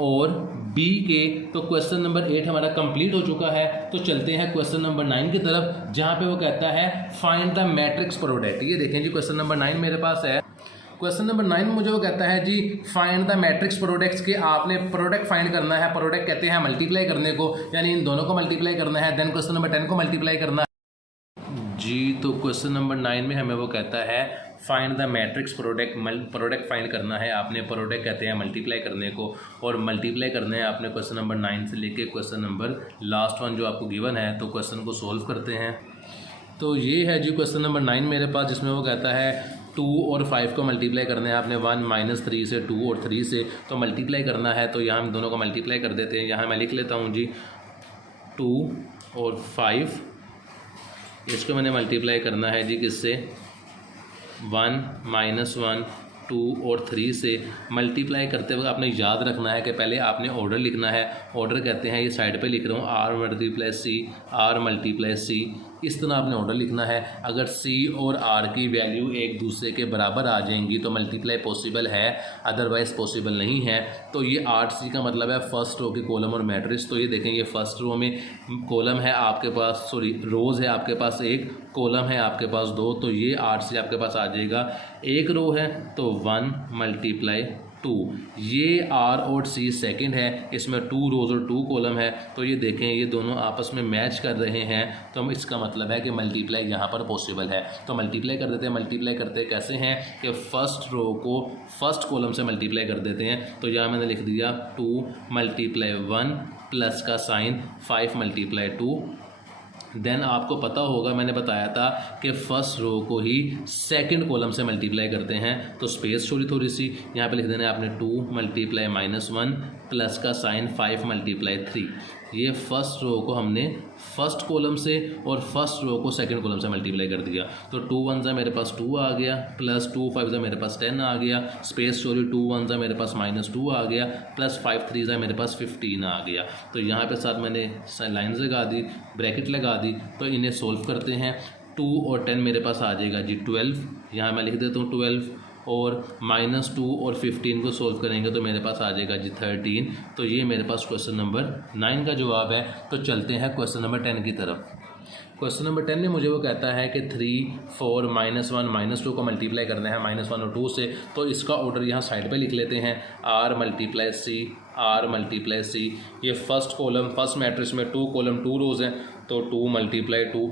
और बी के। तो क्वेश्चन नंबर 8 हमारा कंप्लीट हो चुका है। तो चलते हैं क्वेश्चन नंबर 9 की तरफ, जहाँ पे वो कहता है फाइंड द मैट्रिक्स प्रोडक्ट। ये देखें जी क्वेश्चन नंबर 9 मेरे पास है। क्वेश्चन नंबर 9 में मुझे वो कहता है जी फाइंड द मैट्रिक्स प्रोडक्ट्स के आपने प्रोडक्ट फाइंड करना है। प्रोडक्ट कहते हैं मल्टीप्लाई करने को, यानी इन दोनों को मल्टीप्लाई करना है। देन क्वेश्चन नंबर 10 को मल्टीप्लाई करना है जी। तो क्वेश्चन नंबर 9 में हमें वो कहता है find the matrix product find करना है आपने। प्रोडक्ट कहते हैं मल्टीप्लाई करने को, और मल्टीप्लाई करना है आपने क्वेश्चन नंबर 9 से लेके क्वेश्चन नंबर लास्ट वन जो आपको गिवन है। तो क्वेश्चन को सोल्व करते हैं। तो ये है जी क्वेश्चन नंबर 9 मेरे पास, जिसमें वो कहता है 2 और 5 को मल्टीप्लाई करना है आपने। 1 -3 से 2 और 3 से तो मल्टीप्लाई करना है। तो यहाँ हम दोनों को मल्टीप्लाई कर देते हैं। यहाँ मैं लिख लेता हूँ जी 2 और 5, इसको मैंने मल्टीप्लाई करना है जी किससे 1 -1 2 और 3 से। मल्टीप्लाई करते वक्त आपने याद रखना है कि पहले आपने ऑर्डर लिखना है। ऑर्डर कहते हैं ये साइड पे लिख रहा हूँ R multiply C, R multiply C, इस तरह आपने ऑर्डर लिखना है। अगर सी और आर की वैल्यू एक दूसरे के बराबर आ जाएंगी तो मल्टीप्लाई पॉसिबल है, अदरवाइज पॉसिबल नहीं है। तो ये 8C का मतलब है फर्स्ट रो के कॉलम और मैट्रिक्स। तो ये देखें ये फर्स्ट रो में कॉलम है आपके पास, सॉरी रोज़ है आपके पास 1, कॉलम है आपके पास 2। तो ये 8C आपके पास आ जाएगा। एक रो है तो 1 मल्टीप्लाई 2, ये आर और सी सेकंड है, इसमें 2 रोज़ और 2 कॉलम है। तो ये देखें ये दोनों आपस में मैच कर रहे हैं, तो हम इसका मतलब है कि मल्टीप्लाई यहाँ पर पॉसिबल है। तो मल्टीप्लाई कर देते हैं। मल्टीप्लाई करते कैसे हैं कि फर्स्ट रो को फर्स्ट कॉलम से मल्टीप्लाई कर देते हैं। तो यहाँ मैंने लिख दिया 2 मल्टीप्लाई 1 प्लस का साइन 5 मल्टीप्लाई 2। देन आपको पता होगा मैंने बताया था कि फर्स्ट रो को ही सेकंड कॉलम से मल्टीप्लाई करते हैं। तो स्पेस थोड़ी सी यहाँ पे लिख देना है आपने 2 मल्टीप्लाई -1 प्लस का साइन 5 मल्टीप्लाई 3। ये फर्स्ट रो को हमने फर्स्ट कॉलम से और फर्स्ट रो को सेकंड कॉलम से मल्टीप्लाई कर दिया। तो 2 1 ज़ा मेरे पास 2 आ गया, प्लस 2 5 ज़ा मेरे पास 10 आ गया, स्पेस 2 1 ज़ा मेरे पास -2 आ गया, प्लस 5 3 ज़ा मेरे पास 15 आ गया। तो यहाँ पे साथ मैंने लाइन्स लगा दी, ब्रैकेट लगा दी। तो इन्हें सोल्व करते हैं। 2 और 10 मेरे पास आ जाएगा जी 12, यहाँ मैं लिख देता हूँ 12, और -2 और 15 को सोल्व करेंगे तो मेरे पास आ जाएगा जी 13। तो ये मेरे पास क्वेश्चन नंबर 9 का जवाब है। तो चलते हैं क्वेश्चन नंबर 10 की तरफ। क्वेश्चन नंबर 10 में मुझे वो कहता है कि 3 4 -1 -2 को मल्टीप्लाई करना है -1 और 2 से। तो इसका ऑर्डर यहाँ साइड पे लिख लेते हैं R multiply C, R multiply C. ये फर्स्ट कॉलम फर्स्ट मैट्रिक्स में 2 कॉलम 2 रोज़ हैं, तो 2 मल्टीप्लाई 2,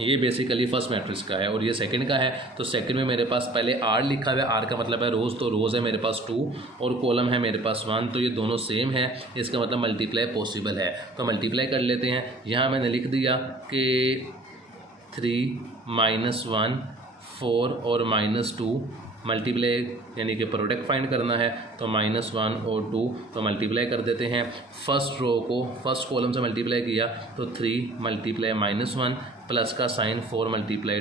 ये बेसिकली फर्स्ट मैट्रिक्स का है, और ये सेकंड का है। तो सेकंड में मेरे पास पहले आर लिखा हुआ है, आर का मतलब है रोज़, तो रोज़ है मेरे पास 2 और कॉलम है मेरे पास 1। तो ये दोनों सेम है, इसका मतलब मल्टीप्लाई पॉसिबल है। तो मल्टीप्लाई कर लेते हैं। यहाँ मैंने लिख दिया कि 3 -1 4 और -2 मल्टीप्लाई यानी कि प्रोडक्ट फाइंड करना है, तो -1 और 2 तो मल्टीप्लाई कर देते हैं। फर्स्ट रो को फर्स्ट कॉलम से मल्टीप्लाई किया तो 3 मल्टीप्लाई -1 प्लस का साइन 4 मल्टीप्लाई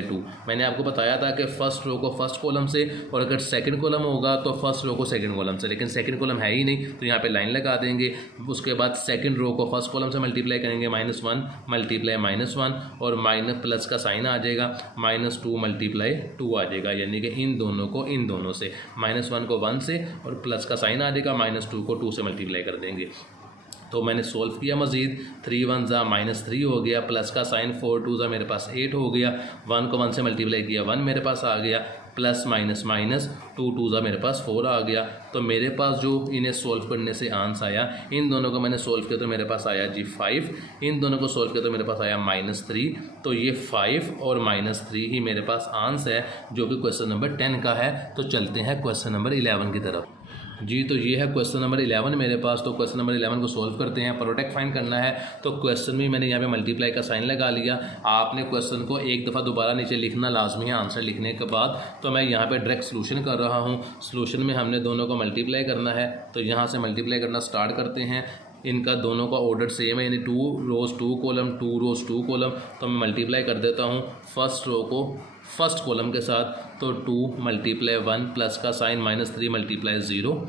2। मैंने आपको बताया था कि फर्स्ट रो को फर्स्ट कॉलम से, और अगर सेकंड कॉलम होगा तो फर्स्ट रो को सेकंड कॉलम से, लेकिन सेकंड कॉलम है ही नहीं तो यहाँ पे लाइन लगा देंगे। उसके बाद सेकंड रो को फर्स्ट कॉलम से मल्टीप्लाई करेंगे, -1 मल्टीप्लाई -1 और माइनस प्लस का साइन आ जाएगा, -2 मल्टीप्लाई 2 आ जाएगा, यानी कि इन दोनों को इन दोनों से, -1 को 1 से और प्लस का साइन आ जाएगा, -2 को 2 से मल्टीप्लाई कर देंगे। तो मैंने सोल्व किया मज़ीद, 3 1 ज़ा -3 हो गया, प्लस का साइन 4 2 ज़ा मेरे पास 8 हो गया, 1 को 1 से मल्टीप्लाई किया 1 मेरे पास आ गया, प्लस माइनस माइनस 2 2 ज़ा मेरे पास 4 आ गया। तो मेरे पास जो इन्हें सोल्व करने से आंसर आया, इन दोनों को मैंने सोल्व किया तो मेरे पास आया जी 5, इन दोनों को सोल्व किया तो मेरे पास आया -3। तो ये 5 और -3 ही मेरे पास आंसर है जो कि क्वेश्चन नंबर 10 का है। तो चलते हैं क्वेश्चन नंबर 11 की तरफ जी। तो ये है क्वेश्चन नंबर 11 मेरे पास। तो क्वेश्चन नंबर 11 को सोल्व करते हैं। प्रोडक्ट फाइंड करना है, तो क्वेश्चन में मैंने यहाँ पे मल्टीप्लाई का साइन लगा लिया। आपने क्वेश्चन को एक दफ़ा दोबारा नीचे लिखना लाजमी है आंसर लिखने के बाद। तो मैं यहाँ पे डायरेक्ट सोल्यूशन कर रहा हूँ। सोल्यूशन में हमने दोनों को मल्टीप्लाई करना है, तो यहाँ से मल्टीप्लाई करना स्टार्ट करते हैं। इनका दोनों का ऑर्डर सेम है, यानी 2 रोज़ 2 कॉलम 2 रोज़ 2 कॉलम। तो मैं मल्टीप्लाई कर देता हूँ फर्स्ट रो को फर्स्ट कॉलम के साथ, तो 2 मल्टीप्लाई 1 प्लस का sign -3 multiply 0।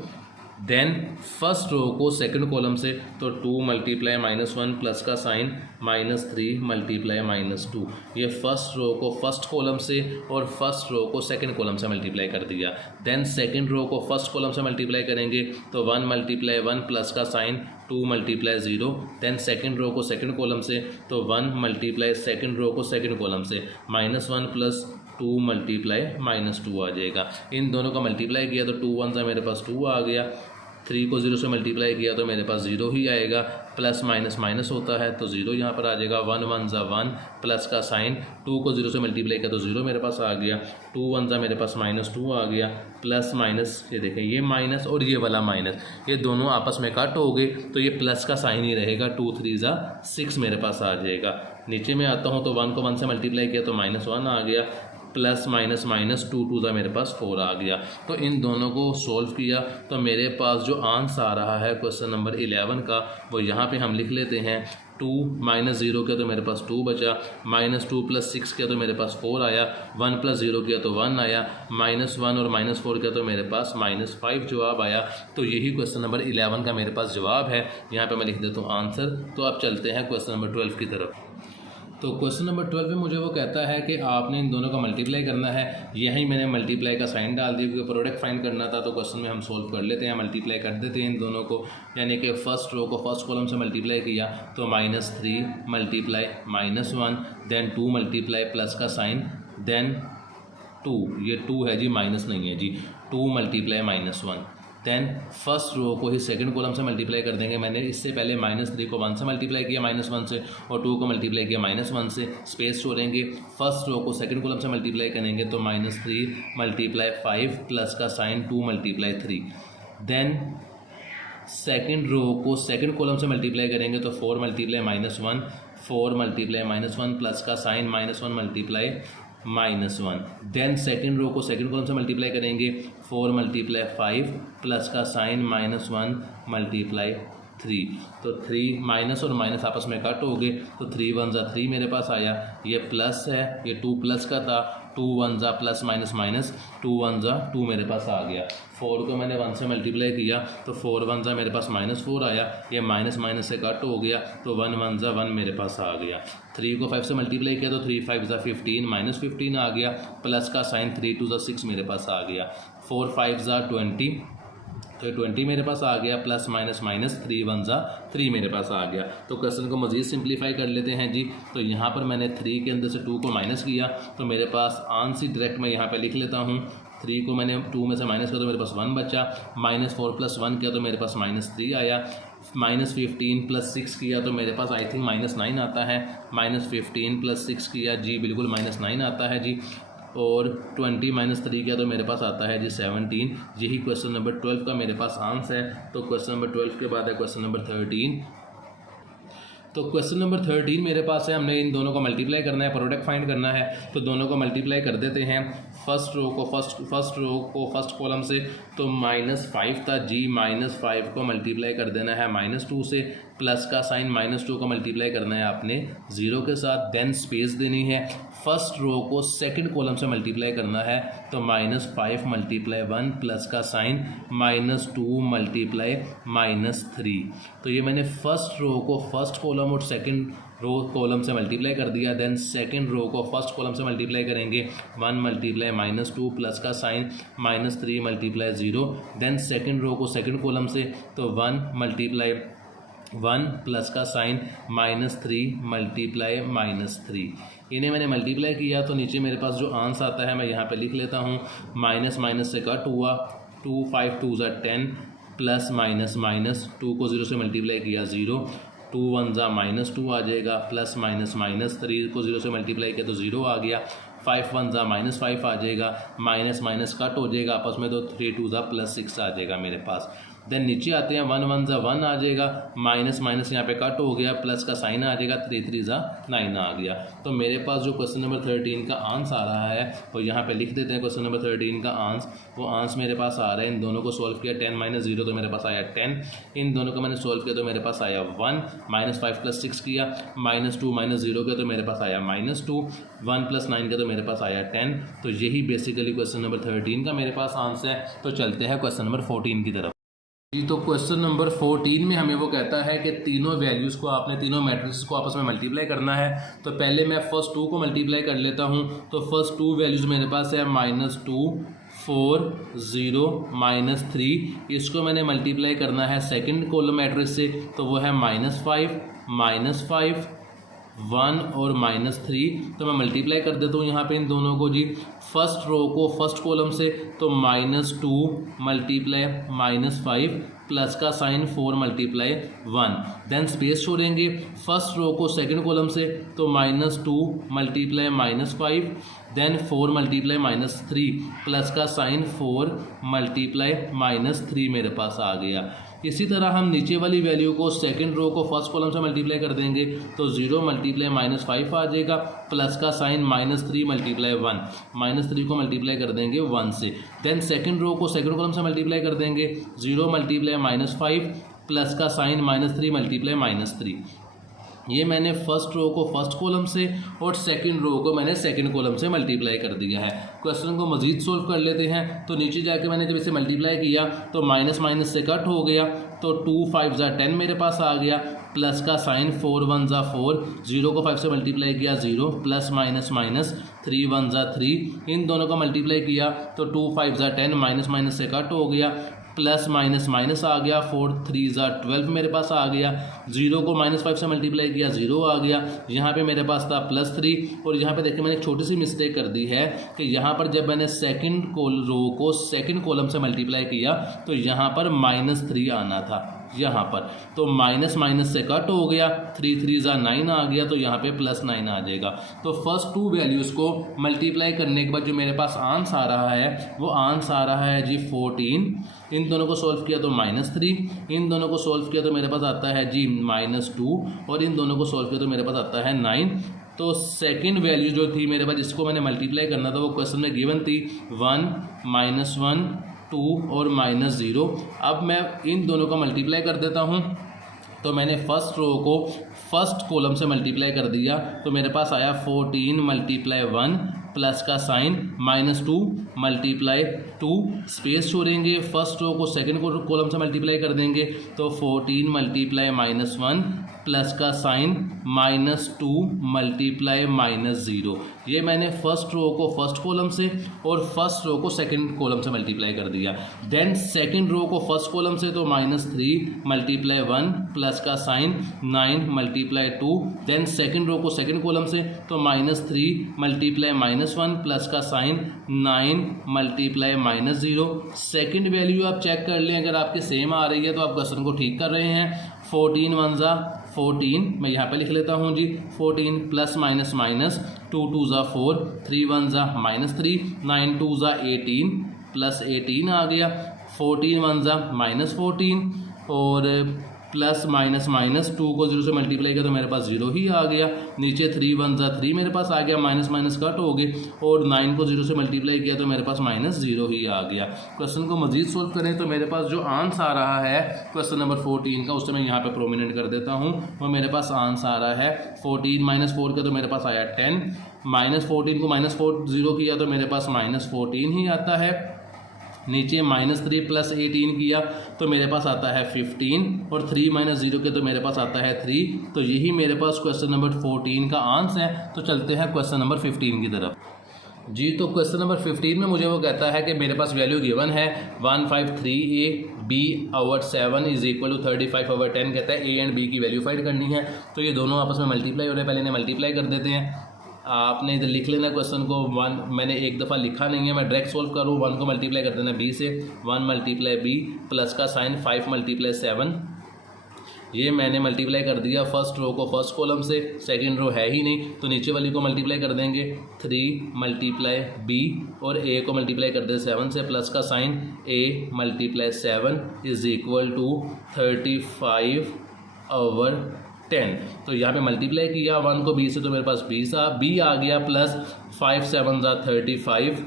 Then first row को सेकंड कॉलम से, तो 2 मल्टीप्लाई -1 प्लस का साइन -3 मल्टीप्लाई -2। ये फर्स्ट रो को फर्स्ट कॉलम से और फर्स्ट रो को सेकंड कॉलम से मल्टीप्लाई कर दिया। देन सेकंड रो को फर्स्ट कॉलम से मल्टीप्लाई करेंगे, तो 1 मल्टीप्लाई 1 प्लस का sign 2 multiply 0। Then second row को सेकंड कॉलम से, तो 1 मल्टीप्लाई सेकंड रो को सेकंड कॉलम से, -1 प्लस 2 मल्टीप्लाई -2 आ जाएगा। इन दोनों का मल्टीप्लाई किया तो 2 1 सा मेरे पास 2 आ गया। 3 को 0 से मल्टीप्लाई किया तो मेरे पास 0 ही आएगा। प्लस माइनस माइनस होता है तो 0 यहाँ पर आ जाएगा। 1 1 ज़ा 1 प्लस का साइन 2 को 0 से मल्टीप्लाई किया तो 0 मेरे पास आ गया। 2 1 ज़ा मेरे पास -2 आ गया। प्लस माइनस, ये देखें ये माइनस और ये वाला माइनस, ये दोनों आपस में कट हो गए तो ये प्लस का साइन ही रहेगा। 2 3 ज़ा 6 मेरे पास आ जाएगा। नीचे में आता हूँ तो 1 को 1 से मल्टीप्लाई किया तो -1 आ गया। प्लस माइनस माइनस 2 2 ज़ा मेरे पास 4 आ गया। तो इन दोनों को सोल्व किया तो मेरे पास जो आंसर आ रहा है क्वेश्चन नंबर 11 का, वो यहाँ पे हम लिख लेते हैं। 2 -0 किया तो मेरे पास 2 बचा, -2 + 6 किया तो मेरे पास 4 आया, 1 + 0 किया तो 1 आया, -1 और -4 किया तो मेरे पास -5 जवाब आया। तो यही क्वेश्चन नंबर 11 का मेरे पास जवाब है। यहाँ पे मैं लिख देता हूँ आंसर। तो अब चलते हैं क्वेश्चन नंबर 12 की तरफ। तो क्वेश्चन नंबर 12 में मुझे वो कहता है कि आपने इन दोनों का मल्टीप्लाई करना है। यहीं मैंने मल्टीप्लाई का साइन डाल दिया क्योंकि प्रोडक्ट फाइंड करना था। तो क्वेश्चन में हम सोल्व कर लेते हैं, मल्टीप्लाई कर देते हैं इन दोनों को। यानी कि फर्स्ट रो को फर्स्ट कॉलम से मल्टीप्लाई किया तो -3 मल्टीप्लाई -1, देन 2 मल्टीप्लाई प्लस का साइन, देन 2, ये 2 है जी, माइनस नहीं है जी, 2 मल्टीप्लाई -1। देन फर्स्ट रो को ही सेकंड कॉलम से मल्टीप्लाई कर देंगे। मैंने इससे पहले -3 को 1 से मल्टीप्लाई किया -1 से, और 2 को मल्टीप्लाई किया -1 से, स्पेस छोड़ेंगे। फर्स्ट रो को सेकंड कॉलम से मल्टीप्लाई करेंगे तो -3 मल्टीप्लाई 5 प्लस का sign 2 multiply 3। Then second row को सेकंड कॉलम से मल्टीप्लाई करेंगे तो 4 मल्टीप्लाई -1, 4 मल्टीप्लाई -1 प्लस का sign -1 multiply -1। Then second row को सेकंड कॉलम से मल्टीप्लाई करेंगे, 4 मल्टीप्लाई 5 प्लस का साइन -1 मल्टीप्लाई 3। तो 3 माइनस और माइनस आपस में कट हो गए तो 3 1 ज़ा 3 मेरे पास आया। ये प्लस है, ये 2 प्लस का था, 2 1 ज़ा प्लस माइनस माइनस, 2 1 ज़ा 2 मेरे पास आ गया। 4 को मैंने 1 से मल्टीप्लाई किया तो 4 1 ज़ा मेरे पास -4 आया। ये माइनस माइनस से कट हो गया तो 1 1 ज़ा 1 मेरे पास आ गया। 3 को 5 से मल्टीप्लाई किया तो 3 5 ज़ा 15, -15 आ गया। प्लस का साइन 3 2 ज़ा 6 मेरे पास आ गया। 4 5 ज़ा 20, तो 20 मेरे पास आ गया। प्लस माइनस माइनस 3 1 ज़ा 3 मेरे पास आ गया। तो क्वेश्चन को मज़ीद सिंप्लीफाई कर लेते हैं जी। तो यहाँ पर मैंने 3 के अंदर से 2 को माइनस किया तो मेरे पास आंसर डायरेक्ट मैं यहाँ पे लिख लेता हूँ। 3 को मैंने 2 में से माइनस किया तो मेरे पास 1 बचा, -4 + 1 किया तो मेरे पास -3 आया, -15 + 6 किया तो मेरे पास आई थिंक -9 आता है। -15 + 6 किया जी, बिल्कुल -9 आता है जी। और 20 - 3 किया तो मेरे पास आता है जी 17। यही क्वेश्चन नंबर 12 का मेरे पास आंसर है। तो क्वेश्चन नंबर 12 के बाद है क्वेश्चन नंबर 13। तो क्वेश्चन नंबर 13 मेरे पास है, हमने इन दोनों को मल्टीप्लाई करना है, प्रोडक्ट फाइंड करना है। तो दोनों को मल्टीप्लाई कर देते हैं। फर्स्ट रो को फर्स्ट कॉलम से, तो -5 था जी, -5 को मल्टीप्लाई कर देना है -2 से, प्लस का साइन -2 को मल्टीप्लाई करना है आपने 0 के साथ, देन स्पेस देनी है। फर्स्ट रो को सेकंड कॉलम से मल्टीप्लाई करना है, तो -5 मल्टीप्लाई 1 प्लस का साइन -2 मल्टीप्लाई -3। तो ये मैंने फर्स्ट रो को फर्स्ट कॉलम और सेकंड रो कॉलम से मल्टीप्लाई कर दिया। देन सेकंड रो को फर्स्ट कॉलम से मल्टीप्लाई करेंगे, 1 मल्टीप्लाई -2 प्लस का sign -3 multiply 0। Then second row को सेकंड कॉलम से, तो 1 मल्टीप्लाई 1 प्लस का साइन -3 मल्टीप्लाई -3। इन्हें मैंने मल्टीप्लाई किया तो नीचे मेरे पास जो आंसर आता है मैं यहाँ पे लिख लेता हूँ। माइनस माइनस से कट हुआ, 2 5 2 ज़ा 10 प्लस माइनस माइनस 2 को 0 से मल्टीप्लाई किया 0, 2 1 ज़ा -2 आ जाएगा, प्लस माइनस माइनस 3 को 0 से मल्टीप्लाई किया तो 0 आ गया, 5 1 ज़ा -5 आ जाएगा, माइनस माइनस कट हो जाएगा आपस में, तो 3 2 ज़ा +6 आ जाएगा मेरे पास। देन नीचे आते हैं, 1 1 ज़ा 1 आ जाएगा, माइनस माइनस यहाँ पे कट हो गया, प्लस का साइन आ जाएगा, 3 3 ज़ा 9 आ गया। तो मेरे पास जो क्वेश्चन नंबर 13 का आंसर आ रहा है वो यहाँ पे लिख देते हैं। क्वेश्चन नंबर 13 का आंसर, वो आंसर मेरे पास आ रहा है, इन दोनों को सॉल्व किया, 10 - 0 तो मेरे पास आया 10, इन दोनों को मैंने सॉल्व किया तो मेरे पास आया 1, -5 + 6 किया, -2 - 0 किया तो मेरे पास आया -2, 1 + 9 किया तो मेरे पास आया 10। तो यही बेसिकली क्वेश्चन नंबर 13 का मेरे पास आंसर है। तो चलते हैं क्वेश्चन नंबर 14 की तरफ जी। तो क्वेश्चन नंबर 14 में हमें वो कहता है कि तीनों वैल्यूज़ को आपने, तीनों मैट्रिक्स को आपस में मल्टीप्लाई करना है। तो पहले मैं फर्स्ट 2 को मल्टीप्लाई कर लेता हूँ। तो फर्स्ट 2 वैल्यूज़ मेरे पास है -2 4 0 -3, इसको मैंने मल्टीप्लाई करना है सेकंड कॉलम मैट्रिक्स से, तो वो है -5 1 और -3। तो मैं मल्टीप्लाई कर देता हूँ यहाँ पे इन दोनों को जी। फर्स्ट रो को फर्स्ट कॉलम से, तो -2 मल्टीप्लाई -5 प्लस का साइन 4 मल्टीप्लाई 1। देन स्पेस छोड़ेंगे, फर्स्ट रो को सेकंड कॉलम से, तो -2 मल्टीप्लाई -5, देन 4 मल्टीप्लाई -3 प्लस का साइन 4 मल्टीप्लाई -3 मेरे पास आ गया। इसी तरह हम नीचे वाली वैल्यू को सेकंड रो को फर्स्ट कॉलम से मल्टीप्लाई कर देंगे, तो 0 मल्टीप्लाई -5 आ जाएगा, प्लस का साइन -3 मल्टीप्लाई 1, -3 को मल्टीप्लाई कर देंगे 1 से। देन सेकंड रो को सेकंड कॉलम से मल्टीप्लाई कर देंगे, 0 मल्टीप्लाई -5 प्लस का साइन -3 मल्टीप्लाई -3। ये मैंने फर्स्ट रो को फर्स्ट कॉलम से और सेकंड रो को मैंने सेकंड कॉलम से मल्टीप्लाई कर दिया है। क्वेश्चन को मजीद सोल्व कर लेते हैं। तो नीचे जाके मैंने जब इसे मल्टीप्लाई किया तो माइनस माइनस से कट हो गया, तो 2 5 ज़ा 10 मेरे पास आ गया, प्लस का साइन 4 1 ज़ा 4, 0 को 5 से मल्टीप्लाई किया 0, प्लस माइनस माइनस 3 1 ज़ा 3, इन दोनों को मल्टीप्लाई किया तो 2 5 ज़ा 10, माइनस माइनस से कट हो गया, प्लस माइनस माइनस आ गया, 4 3 ज़ा 12 मेरे पास आ गया, 0 को -5 से मल्टीप्लाई किया 0 आ गया, यहाँ पे मेरे पास था +3। और यहाँ पे देखिए मैंने एक छोटी सी मिस्टेक कर दी है कि यहाँ पर जब मैंने सेकंड रो को सेकंड कॉलम से मल्टीप्लाई किया तो यहाँ पर -3 आना था यहाँ पर, तो माइनस माइनस से कट हो गया, 3 3 ज़ा 9 आ गया, तो यहाँ पे +9 आ जाएगा। तो फर्स्ट 2 वैल्यूज़ को मल्टीप्लाई करने के बाद जो मेरे पास आंसर आ रहा है वो आंसर आ रहा है जी 14। इन दोनों को सॉल्व किया तो -3, इन दोनों को सॉल्व किया तो मेरे पास आता है जी -2, और इन दोनों को सॉल्व किया तो मेरे पास आता है 9। तो सेकंड वैल्यू जो थी मेरे पास जिसको मैंने मल्टीप्लाई करना था वो क्वेश्चन में गिवन थी 1 -1 2 और -0। अब मैं इन दोनों का मल्टीप्लाई कर देता हूँ। तो मैंने फर्स्ट रो को फर्स्ट कॉलम से मल्टीप्लाई कर दिया तो मेरे पास आया 14 × 1 प्लस का साइन -2 मल्टीप्लाई 2, स्पेस छोड़ेंगे, फर्स्ट रो को सेकंड कॉलम से मल्टीप्लाई कर देंगे तो 14 × -1 प्लस का साइन -2 मल्टीप्लाई -0। ये मैंने फर्स्ट रो को फर्स्ट कॉलम से और फर्स्ट रो को सेकंड कॉलम से मल्टीप्लाई कर दिया। देन सेकंड रो को फर्स्ट कॉलम से तो -3 × 1 प्लस का sign 9 multiply 2। Then second row को सेकंड कॉलम से तो -3 × -1 प्लस का साइन 9 मल्टीप्लाई -0। सेकंड वैल्यू आप चेक कर लें, अगर आपके सेम आ रही है तो आप क्वेश्चन को ठीक कर रहे हैं। 14 1 ज़ा 14, मैं यहाँ पे लिख लेता हूँ जी 14 प्लस माइनस माइनस 2 2 ज़ा 4, 3 1 ज़ा -3, 9 2 ज़ा 18 प्लस 18 आ गया, 14 1 ज़ा -14 और प्लस माइनस माइनस, 2 को 0 से मल्टीप्लाई किया तो मेरे पास 0 ही आ गया। नीचे 3 1 जा 3 मेरे पास आ गया, माइनस माइनस कट हो गए, और 9 को 0 से मल्टीप्लाई किया तो मेरे पास माइनस 0 ही आ गया। क्वेश्चन को मजीद सोल्व करें तो मेरे पास जो आंसर आ रहा है क्वेश्चन नंबर 14 का, उससे मैं यहाँ पे प्रोमिनेंट कर देता हूँ। वो मेरे पास आंसर आ रहा है 14 माइनस 4 का तो मेरे पास आया 10, माइनस 14 को माइनस 4 0 किया तो मेरे पास माइनस 14 ही आता है। नीचे माइनस 3 प्लस 18 किया तो मेरे पास आता है 15, और 3 माइनस 0 के तो मेरे पास आता है 3। तो यही मेरे पास क्वेश्चन नंबर 14 का आंसर है। तो चलते हैं क्वेश्चन नंबर 15 की तरफ जी। तो क्वेश्चन नंबर 15 में मुझे वो कहता है कि मेरे पास वैल्यू गिवन है 153a b over 7 is equal to 35 over 10। कहता है a एंड b की वैल्यू फाइंड करनी है। तो ये दोनों आपस में मल्टीप्लाई हो रहे हैं, पहले इन्हें मल्टीप्लाई कर देते हैं। आपने इधर लिख लेना क्वेश्चन को, 1 मैंने एक दफ़ा लिखा नहीं है, मैं डायरेक्ट सोल्व करूँ। 1 को मल्टीप्लाई कर देना b से, 1 मल्टीप्लाई b प्लस का साइन 5 मल्टीप्लाई 7, ये मैंने मल्टीप्लाई कर दिया फर्स्ट रो को फर्स्ट कॉलम से, सेकंड रो है ही नहीं तो नीचे वाली को मल्टीप्लाई कर देंगे 3 मल्टीप्लाई b, और a को मल्टीप्लाई कर दें 7 से, प्लस का sign a multiply 7 is equal to 35 over 10। तो यहाँ पे मल्टीप्लाई किया 1 को b से तो मेरे पास b आ गया, प्लस 5 7 जा 35,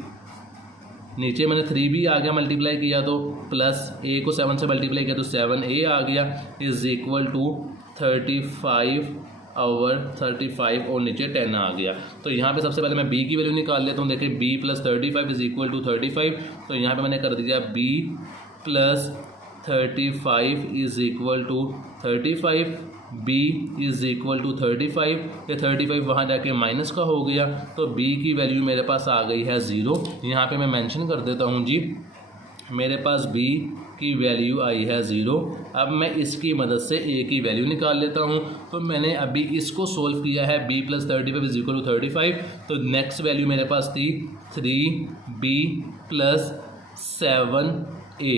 नीचे मैंने 3b आ गया मल्टीप्लाई किया तो, प्लस a को 7 से मल्टीप्लाई किया तो 7a आ गया इज इक्वल टू 35 ओवर 35, और नीचे 10 आ गया। तो यहाँ पे सबसे पहले मैं b की वैल्यू निकाल लेता हूँ। देखिए b plus 35 is equal to 35, तो यहाँ पे मैंने कर दिया b plus 35 is equal to 35, b is equal to 35, ये 35 वहाँ जाके माइनस का हो गया, तो b की वैल्यू मेरे पास आ गई है 0। यहाँ पे मैं मेंशन कर देता हूँ जी, मेरे पास b की वैल्यू आई है 0। अब मैं इसकी मदद से a की वैल्यू निकाल लेता हूँ। तो मैंने अभी इसको सोल्व किया है, b plus 35 is equal to 35, तो नेक्स्ट वैल्यू मेरे पास थी 3b plus 7a,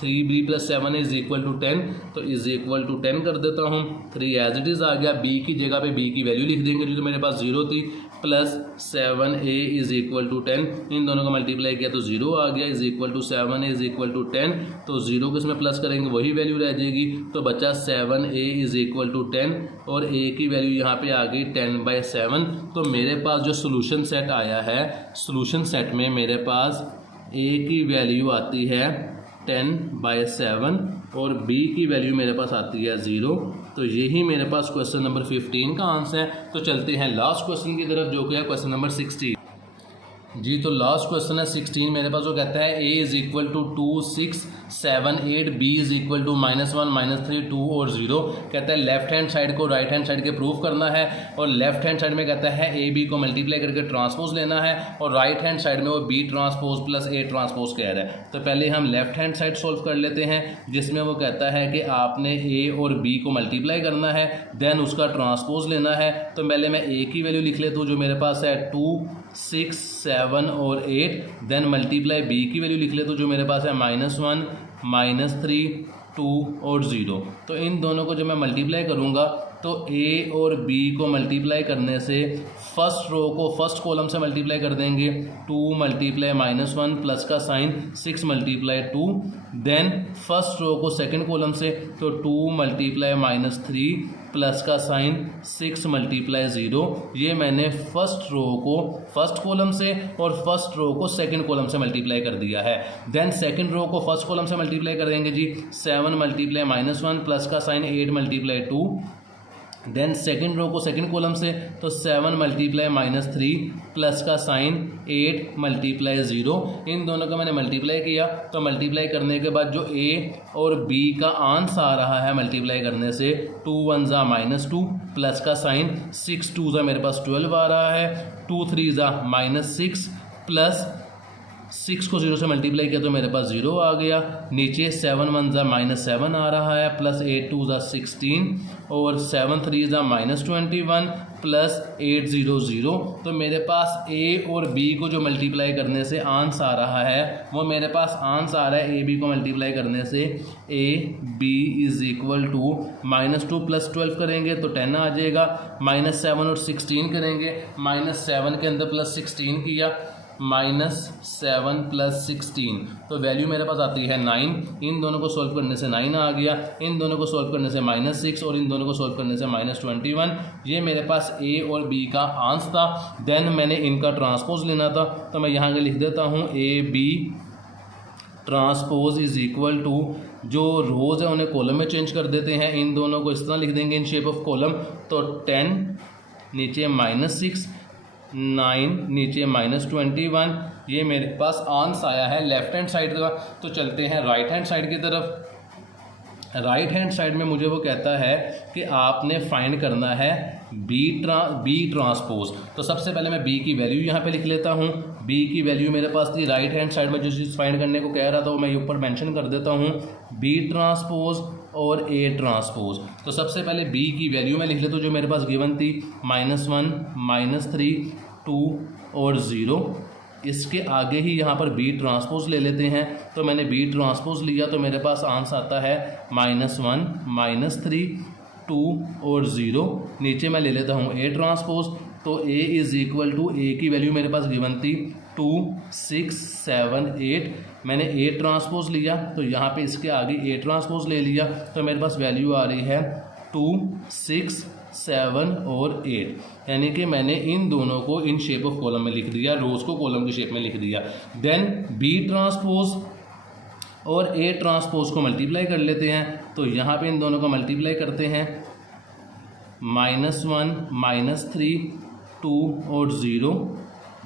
3b plus 7 is equal to 10, तो इज इक्वल टू 10 कर देता हूँ। 3 एज इट इज़ आ गया, b की जगह पे b की वैल्यू लिख देंगे जो तो मेरे पास 0 थी, plus 7a is equal to 10, इन दोनों को मल्टीप्लाई किया तो 0 आ गया is equal to 7 is equal to 10, तो 0 को इसमें प्लस करेंगे वही वैल्यू रह जाएगी, तो बचा 7a इज इक्वल टू 10, और a की वैल्यू यहाँ पे आ गई 10/7। तो मेरे पास जो सोल्यूशन सेट आया है, सोल्यूशन सेट में मेरे पास a की वैल्यू आती है 10/7 और b की वैल्यू मेरे पास आती है 0। तो यही मेरे पास क्वेश्चन नंबर 15 का आंसर है। तो चलते हैं लास्ट क्वेश्चन की तरफ जो कि है क्वेश्चन नंबर 16 जी। तो लास्ट क्वेश्चन है 16, मेरे पास जो कहता है a is equal to 2 6 7 8, b is equal to -1 -3 2 और 0। कहता है लेफ्ट हैंड साइड को राइट हैंड साइड के प्रूफ करना है, और लेफ्ट हैंड साइड में कहता है a b को मल्टीप्लाई करके ट्रांसपोज लेना है, और राइट हैंड साइड में वो b transpose plus a transpose कह रहा है। तो पहले हम लेफ्ट हैंड साइड सोल्व कर लेते हैं, जिसमें वो कहता है कि आपने a और b को मल्टीप्लाई करना है, देन उसका ट्रांसपोज लेना है। तो पहले मैं a की वैल्यू लिख लेता हूँ जो मेरे पास है 2 6 7 और 8, देन मल्टीप्लाई b की वैल्यू लिख लेता हूँ जो मेरे पास है -1 -3 2 और 0। तो इन दोनों को जब मैं मल्टीप्लाई करूँगा तो a और b को मल्टीप्लाई करने से फर्स्ट रो को फर्स्ट कॉलम से मल्टीप्लाई कर देंगे, 2 मल्टीप्लाई -1 प्लस का sign 6 multiply 2, then first row को सेकंड कॉलम से तो 2 मल्टीप्लाई -3 प्लस का साइन 6 मल्टीप्लाई 0। ये मैंने फर्स्ट रो को फर्स्ट कॉलम से और फर्स्ट रो को सेकंड कॉलम से मल्टीप्लाई कर दिया है। देन सेकंड रो को फर्स्ट कॉलम से मल्टीप्लाई कर देंगे जी, 7 मल्टीप्लाई -1 प्लस का sign 8 multiply 2, then second row को सेकंड कॉलम से तो 7 मल्टीप्लाई -3 प्लस का साइन 8 मल्टीप्लाई 0। इन दोनों का मैंने मल्टीप्लाई किया, तो मल्टीप्लाई करने के बाद जो a और b का आंसर आ रहा है मल्टीप्लाई करने से 2 1 जा -2 प्लस का साइन 6 2 जा मेरे पास 12 आ रहा है, 2 3 जा -6 प्लस 6 को 0 से मल्टीप्लाई किया तो मेरे पास 0 आ गया, नीचे 7 1 जा -7 आ रहा है, प्लस 8 2 जा 16 और 7 3 जा -21 प्लस 8 0 0। तो मेरे पास a और b को जो मल्टीप्लाई करने से आंसर आ रहा है वो मेरे पास आंसर आ रहा है a b को मल्टीप्लाई करने से a b is equal to -2 plus 12 करेंगे तो 10 आ जाएगा, -7 और 16 करेंगे, -7 के अंदर प्लस 16 किया -7 + 16, तो वैल्यू मेरे पास आती है 9। इन दोनों को सॉल्व करने से 9 आ गया, इन दोनों को सॉल्व करने से -6 और इन दोनों को सॉल्व करने से -21। ये मेरे पास ए और बी का आंसर था। देन मैंने इनका ट्रांसपोज लेना था, तो मैं यहाँ के लिख देता हूँ AB transpose is equal to, जो रोज़ है उन्हें कॉलम में चेंज कर देते हैं, इन दोनों को इस तरह लिख देंगे इन शेप ऑफ कॉलम। तो 10 नीचे -6, 9 नीचे -21, ये मेरे पास आंसर आया है लेफ्ट हैंड साइड का। तो चलते हैं राइट हैंड साइड की तरफ। राइट हैंड साइड में मुझे वो कहता है कि आपने फाइंड करना है बी ट्रांसपोज। तो सबसे पहले मैं बी की वैल्यू यहाँ पे लिख लेता हूँ। बी की वैल्यू मेरे पास थी, राइट हैंड साइड में जो चीज़ फाइंड करने को कह रहा था वो मैं ऊपर मेंशन कर देता हूँ, बी ट्रांसपोज और ए ट्रांसपोज। तो सबसे पहले बी की वैल्यू मैं लिख लेता हूँ जो मेरे पास गिवन थी, -1 -3 2 और 0। इसके आगे ही यहाँ पर बी ट्रांसपोज ले लेते हैं। तो मैंने बी ट्रांसपोज लिया तो मेरे पास आंसर आता है -1 -3 2 और 0। नीचे मैं ले लेता हूँ ए ट्रांसपोज। तो ए इज़ इक्वल टू, ए की वैल्यू मेरे पास गिवन थी 2 6 7 8। मैंने ए ट्रांसपोज लिया तो यहाँ पे इसके आगे ए ट्रांसपोज ले लिया, तो मेरे पास वैल्यू आ रही है 2 6 7 और 8। यानी कि मैंने इन दोनों को इन शेप ऑफ कॉलम में लिख दिया, रोज़ को कॉलम की शेप में लिख दिया। देन बी ट्रांसपोज और ए ट्रांसपोज को मल्टीप्लाई कर लेते हैं। तो यहाँ पे इन दोनों का मल्टीप्लाई करते हैं, -1 -3 2 और 0।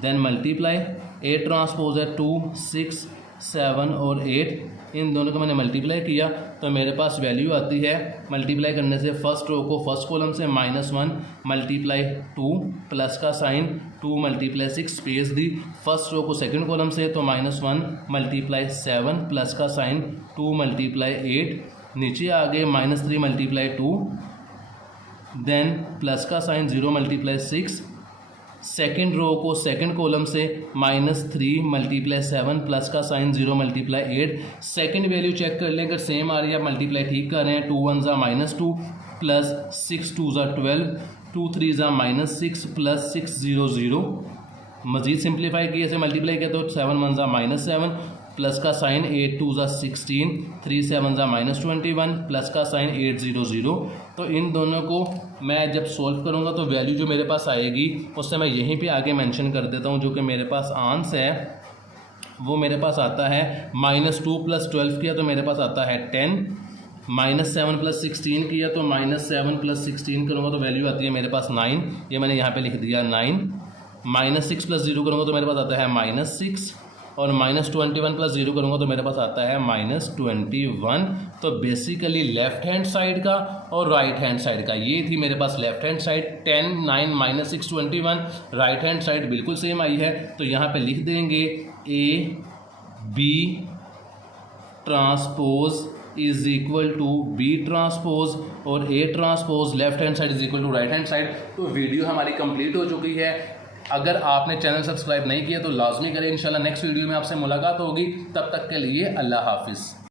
देन मल्टीप्लाई, ए ट्रांसपोज है 2 6 7 और 8। इन दोनों को मैंने मल्टीप्लाई किया तो मेरे पास वैल्यू आती है, मल्टीप्लाई करने से फर्स्ट रो को फर्स्ट कॉलम से -1 मल्टीप्लाई 2 प्लस का साइन 2 मल्टीप्लाई 6 स्पेस दी, फर्स्ट रो को सेकंड कॉलम से तो -1 मल्टीप्लाई 7 प्लस का साइन 2 मल्टीप्लाई 8, नीचे आ गए -3 मल्टीप्लाई 2, देन प्लस का साइन 0 मल्टीप्लाई 6, सेकेंड रो को सेकेंड कॉलम से -3 मल्टीप्लाई 7 प्लस का sign 0 multiply 8। Second value check कर लें, अगर सेम आ रही है आप मल्टीप्लाई ठीक कर रहे हैं, 2 1 ज़ा -2 प्लस 6 2 ज़ा 12, 2 3 ज़ा -6 प्लस 6 0 0। मज़ीद सिंप्लीफाई किए से मल्टीप्लाई किया तो 7 1 ज़ा -7 प्लस का साइन 8 2 ज़ा 16, 3 7 ज़ा -21 प्लस का साइन 8 0 0। तो इन दोनों को मैं जब सॉल्व करूँगा तो वैल्यू जो मेरे पास आएगी उससे मैं यहीं पे आगे मेंशन कर देता हूँ। जो कि मेरे पास आंसर है वो मेरे पास आता है, -2 + 12 किया तो मेरे पास आता है 10, -7 + 16 किया तो -7 + 16 करूँगा तो वैल्यू आती है मेरे पास 9। ये मैंने यहाँ पे लिख दिया 9। -6 + 0 करूँगा तो मेरे पास आता है -6 और -21 + 0 करूँगा तो मेरे पास आता है -21। तो बेसिकली लेफ्ट हैंड साइड का और राइट हैंड साइड का, ये थी मेरे पास left hand side 10 9 -6 21, right hand side बिल्कुल सेम आई है। तो यहाँ पे लिख देंगे A B transpose is equal to B transpose और A transpose left hand side is equal to right hand side. तो वीडियो हमारी कंप्लीट हो चुकी है। अगर आपने चैनल सब्सक्राइब नहीं किया तो लाजमी करें। इंशाल्लाह नेक्स्ट वीडियो में आपसे मुलाकात होगी। तब तक के लिए अल्लाह हाफिज़।